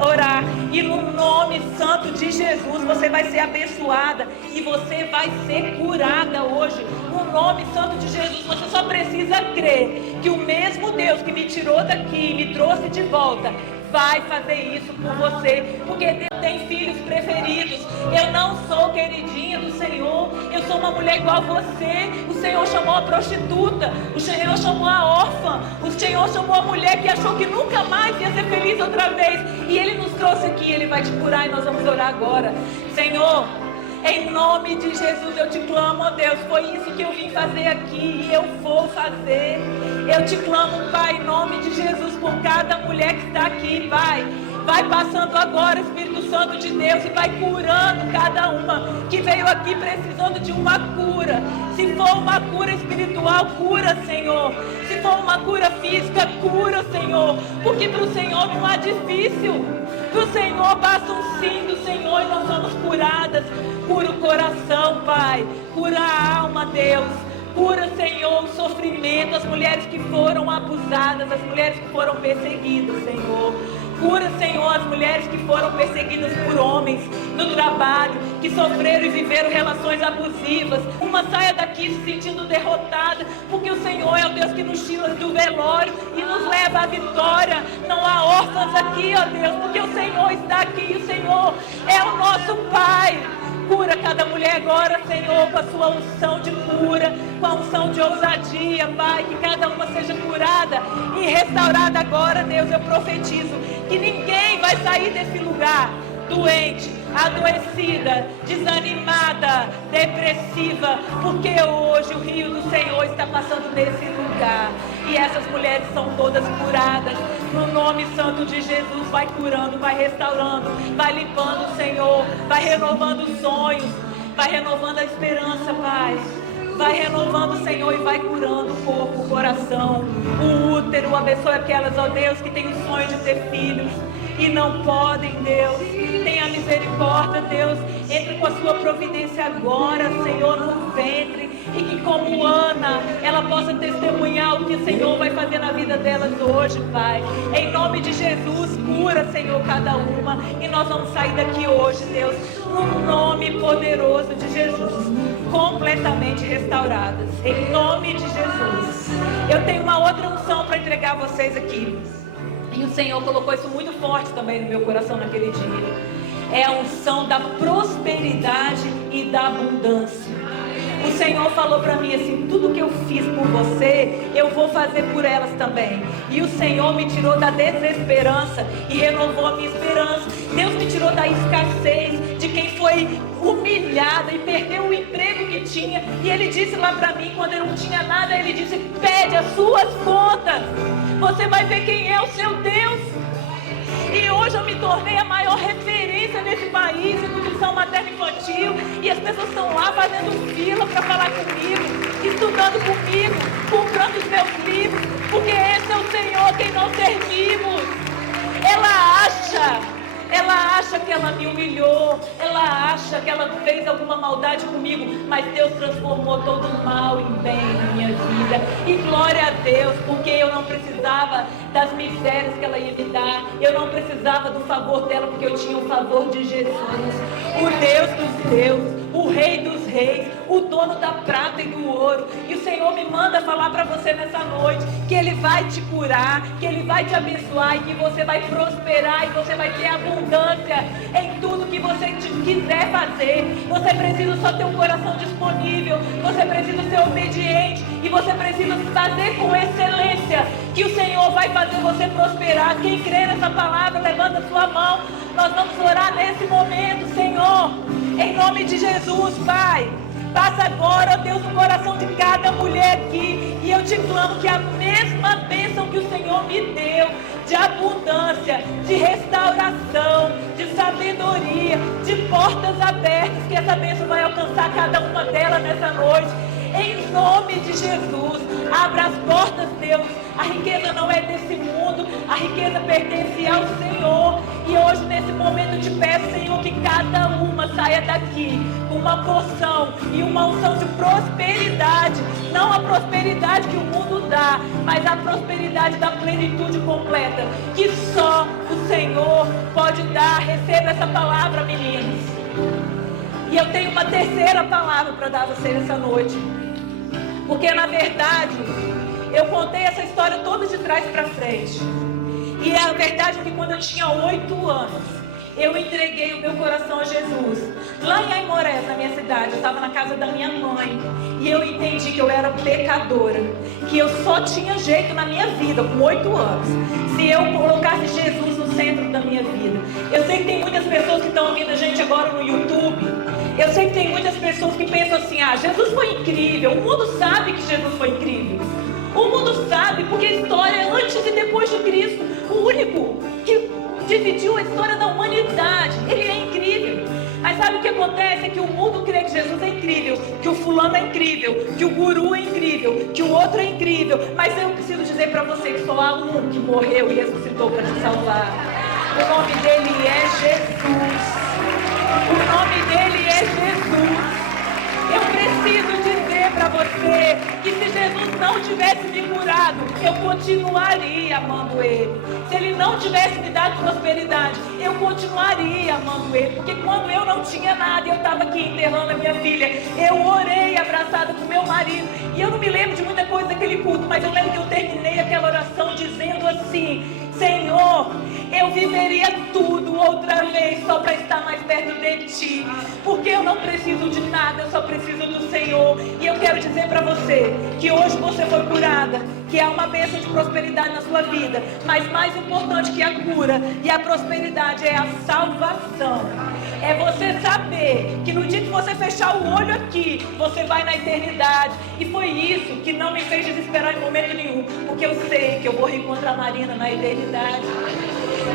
E no nome santo de Jesus, você vai ser abençoada e você vai ser curada hoje. No nome santo de Jesus, você só precisa crer que o mesmo Deus que me tirou daqui, me trouxe de volta, vai fazer isso por você, porque Deus tem filhos preferidos. Eu não sou queridinha do Senhor, eu sou uma mulher igual a você. O Senhor chamou a prostituta, o Senhor chamou a órfã, o Senhor chamou a mulher que achou que nunca mais ia ser feliz outra vez, e Ele nos trouxe aqui. Ele vai te curar e nós vamos orar agora. Senhor, em nome de Jesus eu te clamo, ó Deus, foi isso que eu vim fazer aqui e eu vou fazer. Eu te clamo, Pai, em nome de Jesus, por cada mulher que está aqui, Pai. Vai passando agora, Espírito Santo de Deus, e vai curando cada uma que veio aqui precisando de uma cura. Se for uma cura espiritual, cura, Senhor. Se for uma cura física, cura, Senhor. Porque para o Senhor não há difícil. Para o Senhor basta um sim do Senhor e nós somos curadas. Cura o coração, Pai. Cura a alma, Deus. Cura, Senhor, o sofrimento, as mulheres que foram abusadas, as mulheres que foram perseguidas, Senhor. Cura, Senhor, as mulheres que foram perseguidas por homens no trabalho, que sofreram e viveram relações abusivas. Uma saia daqui se sentindo derrotada, porque o Senhor é o Deus que nos tira do velório e nos leva à vitória. Não há órfãs aqui, ó Deus, porque o Senhor está aqui e o Senhor é o nosso Pai. Cura cada mulher agora, Senhor, com a sua unção de cura, com a unção de ousadia, Pai, que cada uma seja curada e restaurada agora, Deus. Eu profetizo que ninguém vai sair desse lugar doente, adoecida, desanimada, depressiva, porque hoje o rio do Senhor está passando nesse lugar e essas mulheres são todas curadas. No nome santo de Jesus, vai curando, vai restaurando, vai limpando, Senhor, vai renovando os sonhos, vai renovando a esperança, Pai. Vai renovando, Senhor, e vai curando o corpo, o coração, o útero. Abençoe aquelas, ó Deus, que têm o sonho de ter filhos e não podem, Deus. Tenha misericórdia, Deus. Entre com a sua providência agora, Senhor, no ventre. E que como Ana, ela possa testemunhar o que o Senhor vai fazer na vida delas hoje, Pai. Em nome de Jesus, cura, Senhor, cada uma. E nós vamos sair daqui hoje, Deus, no nome poderoso de Jesus, completamente restauradas. Em nome de Jesus. Eu tenho uma outra unção para entregar a vocês aqui. E o Senhor colocou isso muito forte também no meu coração naquele dia. É a unção da prosperidade e da abundância. O Senhor falou para mim assim: tudo que eu fiz por você, eu vou fazer por elas também. E o Senhor me tirou da desesperança e renovou a minha esperança. Deus me tirou da escassez, de quem foi humilhada e perdeu o emprego que tinha. E Ele disse lá para mim, quando eu não tinha nada, Ele disse: pede as suas contas, você vai ver quem é o seu Deus. E hoje eu me tornei a maior referência nesse país em nutrição materno-infantil. E as pessoas estão lá fazendo fila para falar comigo, estudando comigo, comprando os meus livros, porque esse é o Senhor quem nós servimos. Ela acha que ela me humilhou, ela acha que ela fez alguma maldade comigo, mas Deus transformou todo o mal em bem na minha vida. E glória a Deus, porque eu não precisava das misérias que ela ia me dar, eu não precisava do favor dela, porque eu tinha o favor de Jesus, o Deus dos deuses, o Rei dos reis, o dono da prata e do ouro. E o Senhor me manda falar para você nessa noite que Ele vai te curar, que Ele vai te abençoar e que você vai prosperar e você vai ter abundância em tudo que você quiser fazer. Você precisa só ter um coração disponível, você precisa ser obediente e você precisa fazer com excelência, que o Senhor vai fazer você prosperar. Quem crê nessa palavra, levanta a sua mão. Nós vamos orar nesse momento. Senhor, em nome de Jesus, Pai, passa agora, ó Deus, no coração de cada mulher aqui. E eu te clamo que a mesma bênção que o Senhor me deu, de abundância, de restauração, de sabedoria, de portas abertas, que essa bênção vai alcançar cada uma delas nessa noite. Em nome de Jesus, abra as portas, Deus. A riqueza não é desse mundo, a riqueza pertence ao Senhor. E hoje, nesse momento, eu te peço, Senhor, que cada uma saia daqui com uma porção e uma unção de prosperidade. Não a prosperidade que o mundo dá, mas a prosperidade da plenitude completa, que só o Senhor pode dar. Receba essa palavra, meninos. E eu tenho uma terceira palavra para dar a vocês essa noite. Porque, na verdade, eu contei essa história toda de trás para frente. E a verdade é que quando eu tinha 8 anos, eu entreguei o meu coração a Jesus. Lá em Aimorés, na minha cidade, eu estava na casa da minha mãe. E eu entendi que eu era pecadora, que eu só tinha jeito na minha vida, com 8 anos, se eu colocasse Jesus no centro da minha vida. Eu sei que tem muitas pessoas que estão ouvindo a gente agora no YouTube. Eu sei que tem muitas pessoas que pensam assim: ah, Jesus foi incrível. O mundo sabe que Jesus foi incrível. O mundo sabe, porque a história é antes e depois de Cristo. O único que dividiu a história da humanidade. Ele é incrível. Mas sabe o que acontece? É que o mundo crê que Jesus é incrível, que o fulano é incrível, que o guru é incrível, que o outro é incrível. Mas eu preciso dizer para você que só há um que morreu e ressuscitou para te salvar. O nome dele é Jesus. O nome dele é Jesus. Eu preciso dizer para você que se Jesus não tivesse me curado, eu continuaria amando Ele. Se Ele não tivesse me dado prosperidade, eu continuaria amando Ele. Porque quando eu não tinha nada e eu estava aqui enterrando a minha filha, eu orei abraçada com meu marido. E eu não me lembro de muita coisa daquele culto, mas eu lembro que eu terminei aquela oração dizendo assim: Senhor, eu viveria tudo outra vez só para estar mais perto de Ti, porque eu não preciso de nada, eu só preciso do Senhor. E eu quero dizer para você que hoje você foi curada, que há uma bênção de prosperidade na sua vida, mas mais importante que a cura e a prosperidade é a salvação. É você saber que no dia que você fechar o olho aqui, você vai na eternidade. E foi isso que não me fez desesperar em momento nenhum, porque eu sei que eu vou reencontrar a Marina na eternidade.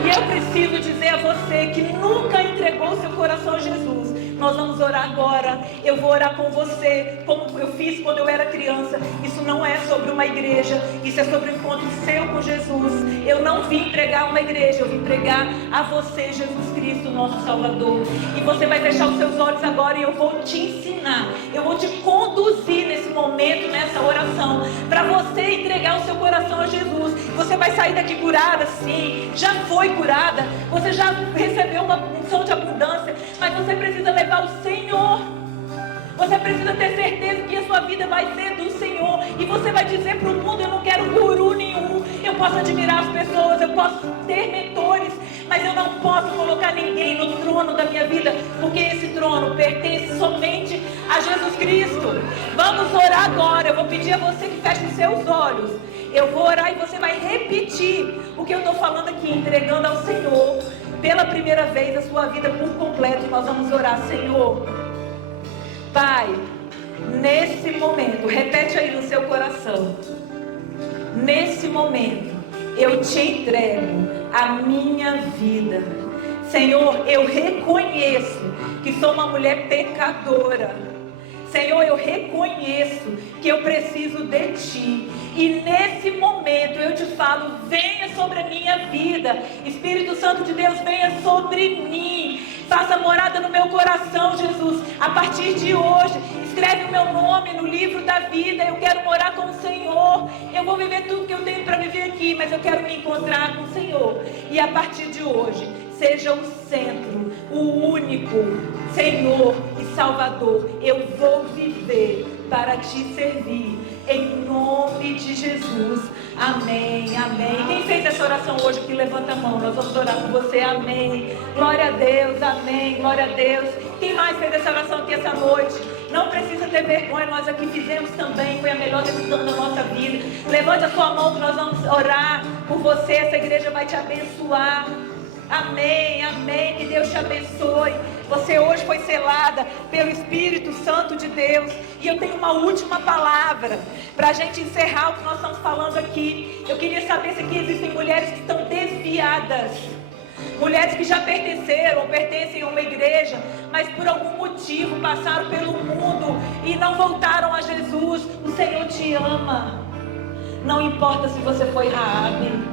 E eu preciso dizer a você que nunca entregou seu coração a Jesus, Nós vamos orar agora. Eu vou orar com você, como eu fiz quando eu era criança. Isso não é sobre uma igreja, isso é sobre um encontro seu com Jesus. Eu não vim pregar uma igreja, eu vim pregar a você, Jesus Cristo, nosso Salvador. E você vai fechar os seus olhos agora e eu vou te ensinar, eu vou te conduzir nesse momento, nessa oração, para você entregar o seu coração a Jesus. Você vai sair daqui curada, sim, já foi curada, você já recebeu uma unção de abundância, mas você precisa levar o Senhor. Você precisa ter certeza que a sua vida vai ser do Senhor. E você vai dizer para o mundo: eu não quero guru nenhum. Eu posso admirar as pessoas, eu posso ter mentores, mas eu não posso colocar ninguém no trono da minha vida, porque esse trono pertence somente a Jesus Cristo. Vamos orar agora. Eu vou pedir a você que feche os seus olhos. Eu vou orar e você vai repetir o que eu estou falando aqui, entregando ao Senhor pela primeira vez a sua vida por completo. Nós vamos orar. Senhor, Pai, nesse momento, repete aí no seu coração: nesse momento eu te entrego a minha vida. Senhor, eu reconheço que sou uma mulher pecadora. Senhor, eu reconheço que eu preciso de Ti. E nesse momento eu te falo: venha sobre a minha vida. Espírito Santo de Deus, venha sobre mim. Faça morada no meu coração, Jesus. A partir de hoje, escreve o meu nome no livro da vida. Eu quero morar com o Senhor. Eu vou viver tudo que eu tenho para viver aqui, mas eu quero me encontrar com o Senhor. E a partir de hoje, seja o centro, o único Senhor e Salvador. Eu vou viver para Te servir, em nome de Jesus. Amém, amém. Quem fez essa oração hoje, que levanta a mão, nós vamos orar por você. Amém, glória a Deus, amém, glória a Deus. Quem mais fez essa oração aqui essa noite? Não precisa ter vergonha, nós aqui fizemos também, foi a melhor decisão da nossa vida. Levante a sua mão que nós vamos orar por você. Essa igreja vai te abençoar. Amém, amém, que Deus te abençoe. Você hoje foi selada pelo Espírito Santo de Deus. E eu tenho uma última palavra para a gente encerrar o que nós estamos falando aqui. Eu queria saber se aqui existem mulheres que estão desviadas, mulheres que já pertenceram ou pertencem a uma igreja, mas por algum motivo passaram pelo mundo e não voltaram a Jesus. O Senhor te ama. Não importa se você foi Raabe,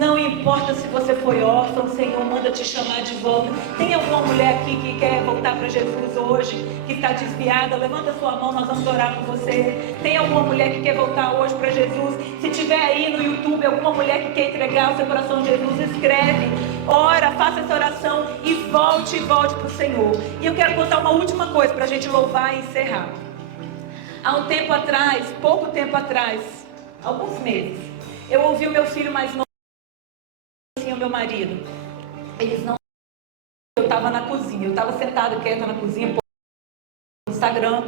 não importa se você foi órfão, o Senhor manda te chamar de volta. Tem alguma mulher aqui que quer voltar para Jesus hoje, que está desviada? Levanta a sua mão, nós vamos orar por você. Tem alguma mulher que quer voltar hoje para Jesus? Se tiver aí no YouTube alguma mulher que quer entregar o seu coração a Jesus, escreve, ora, faça essa oração e volte para o Senhor. E eu quero contar uma última coisa para a gente louvar e encerrar. Há um tempo atrás, pouco tempo atrás, alguns meses, eu ouvi o meu filho mais novo, o meu marido, eles não. Eu estava na cozinha, eu estava sentada quieta na cozinha, no Instagram.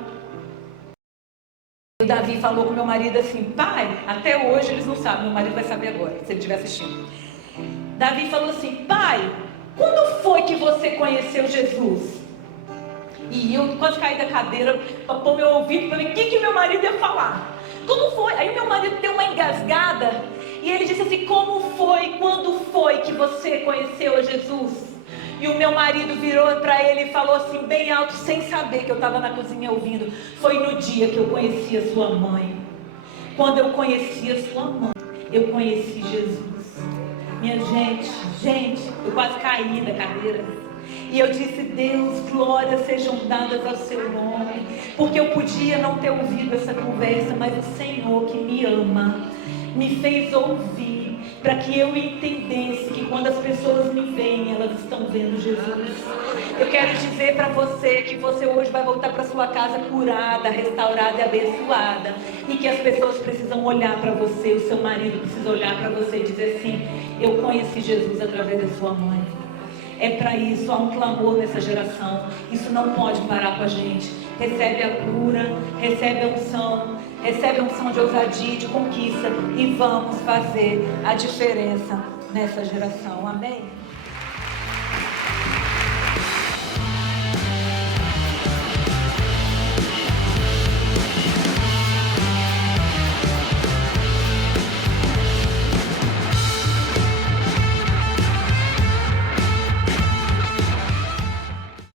O Davi falou com meu marido assim: pai, até hoje eles não sabem, meu marido vai saber agora, se ele estiver assistindo. Davi falou assim: pai, quando foi que você conheceu Jesus? E eu quase caí da cadeira para pôr meu ouvido para ver o que meu marido ia falar. Como foi? Aí meu marido deu uma engasgada e ele disse assim: como foi, quando foi que você conheceu a Jesus? E o meu marido virou para ele e falou assim, bem alto, sem saber que eu estava na cozinha ouvindo: foi no dia que eu conheci a sua mãe. Quando eu conheci a sua mãe, eu conheci Jesus. Minha gente, eu quase caí da cadeira. E eu disse: Deus, glórias sejam dadas ao seu nome. Porque eu podia não ter ouvido essa conversa, mas o Senhor, que me ama, me fez ouvir, para que eu entendesse que quando as pessoas me veem, elas estão vendo Jesus. Eu quero dizer para você que você hoje vai voltar para sua casa curada, restaurada e abençoada. E que as pessoas precisam olhar para você, o seu marido precisa olhar para você e dizer assim: eu conheci Jesus através da sua mãe. É para isso, há um clamor nessa geração. Isso não pode parar com a gente. Recebe a cura, recebe a unção de ousadia, de conquista, e vamos fazer a diferença nessa geração. Amém?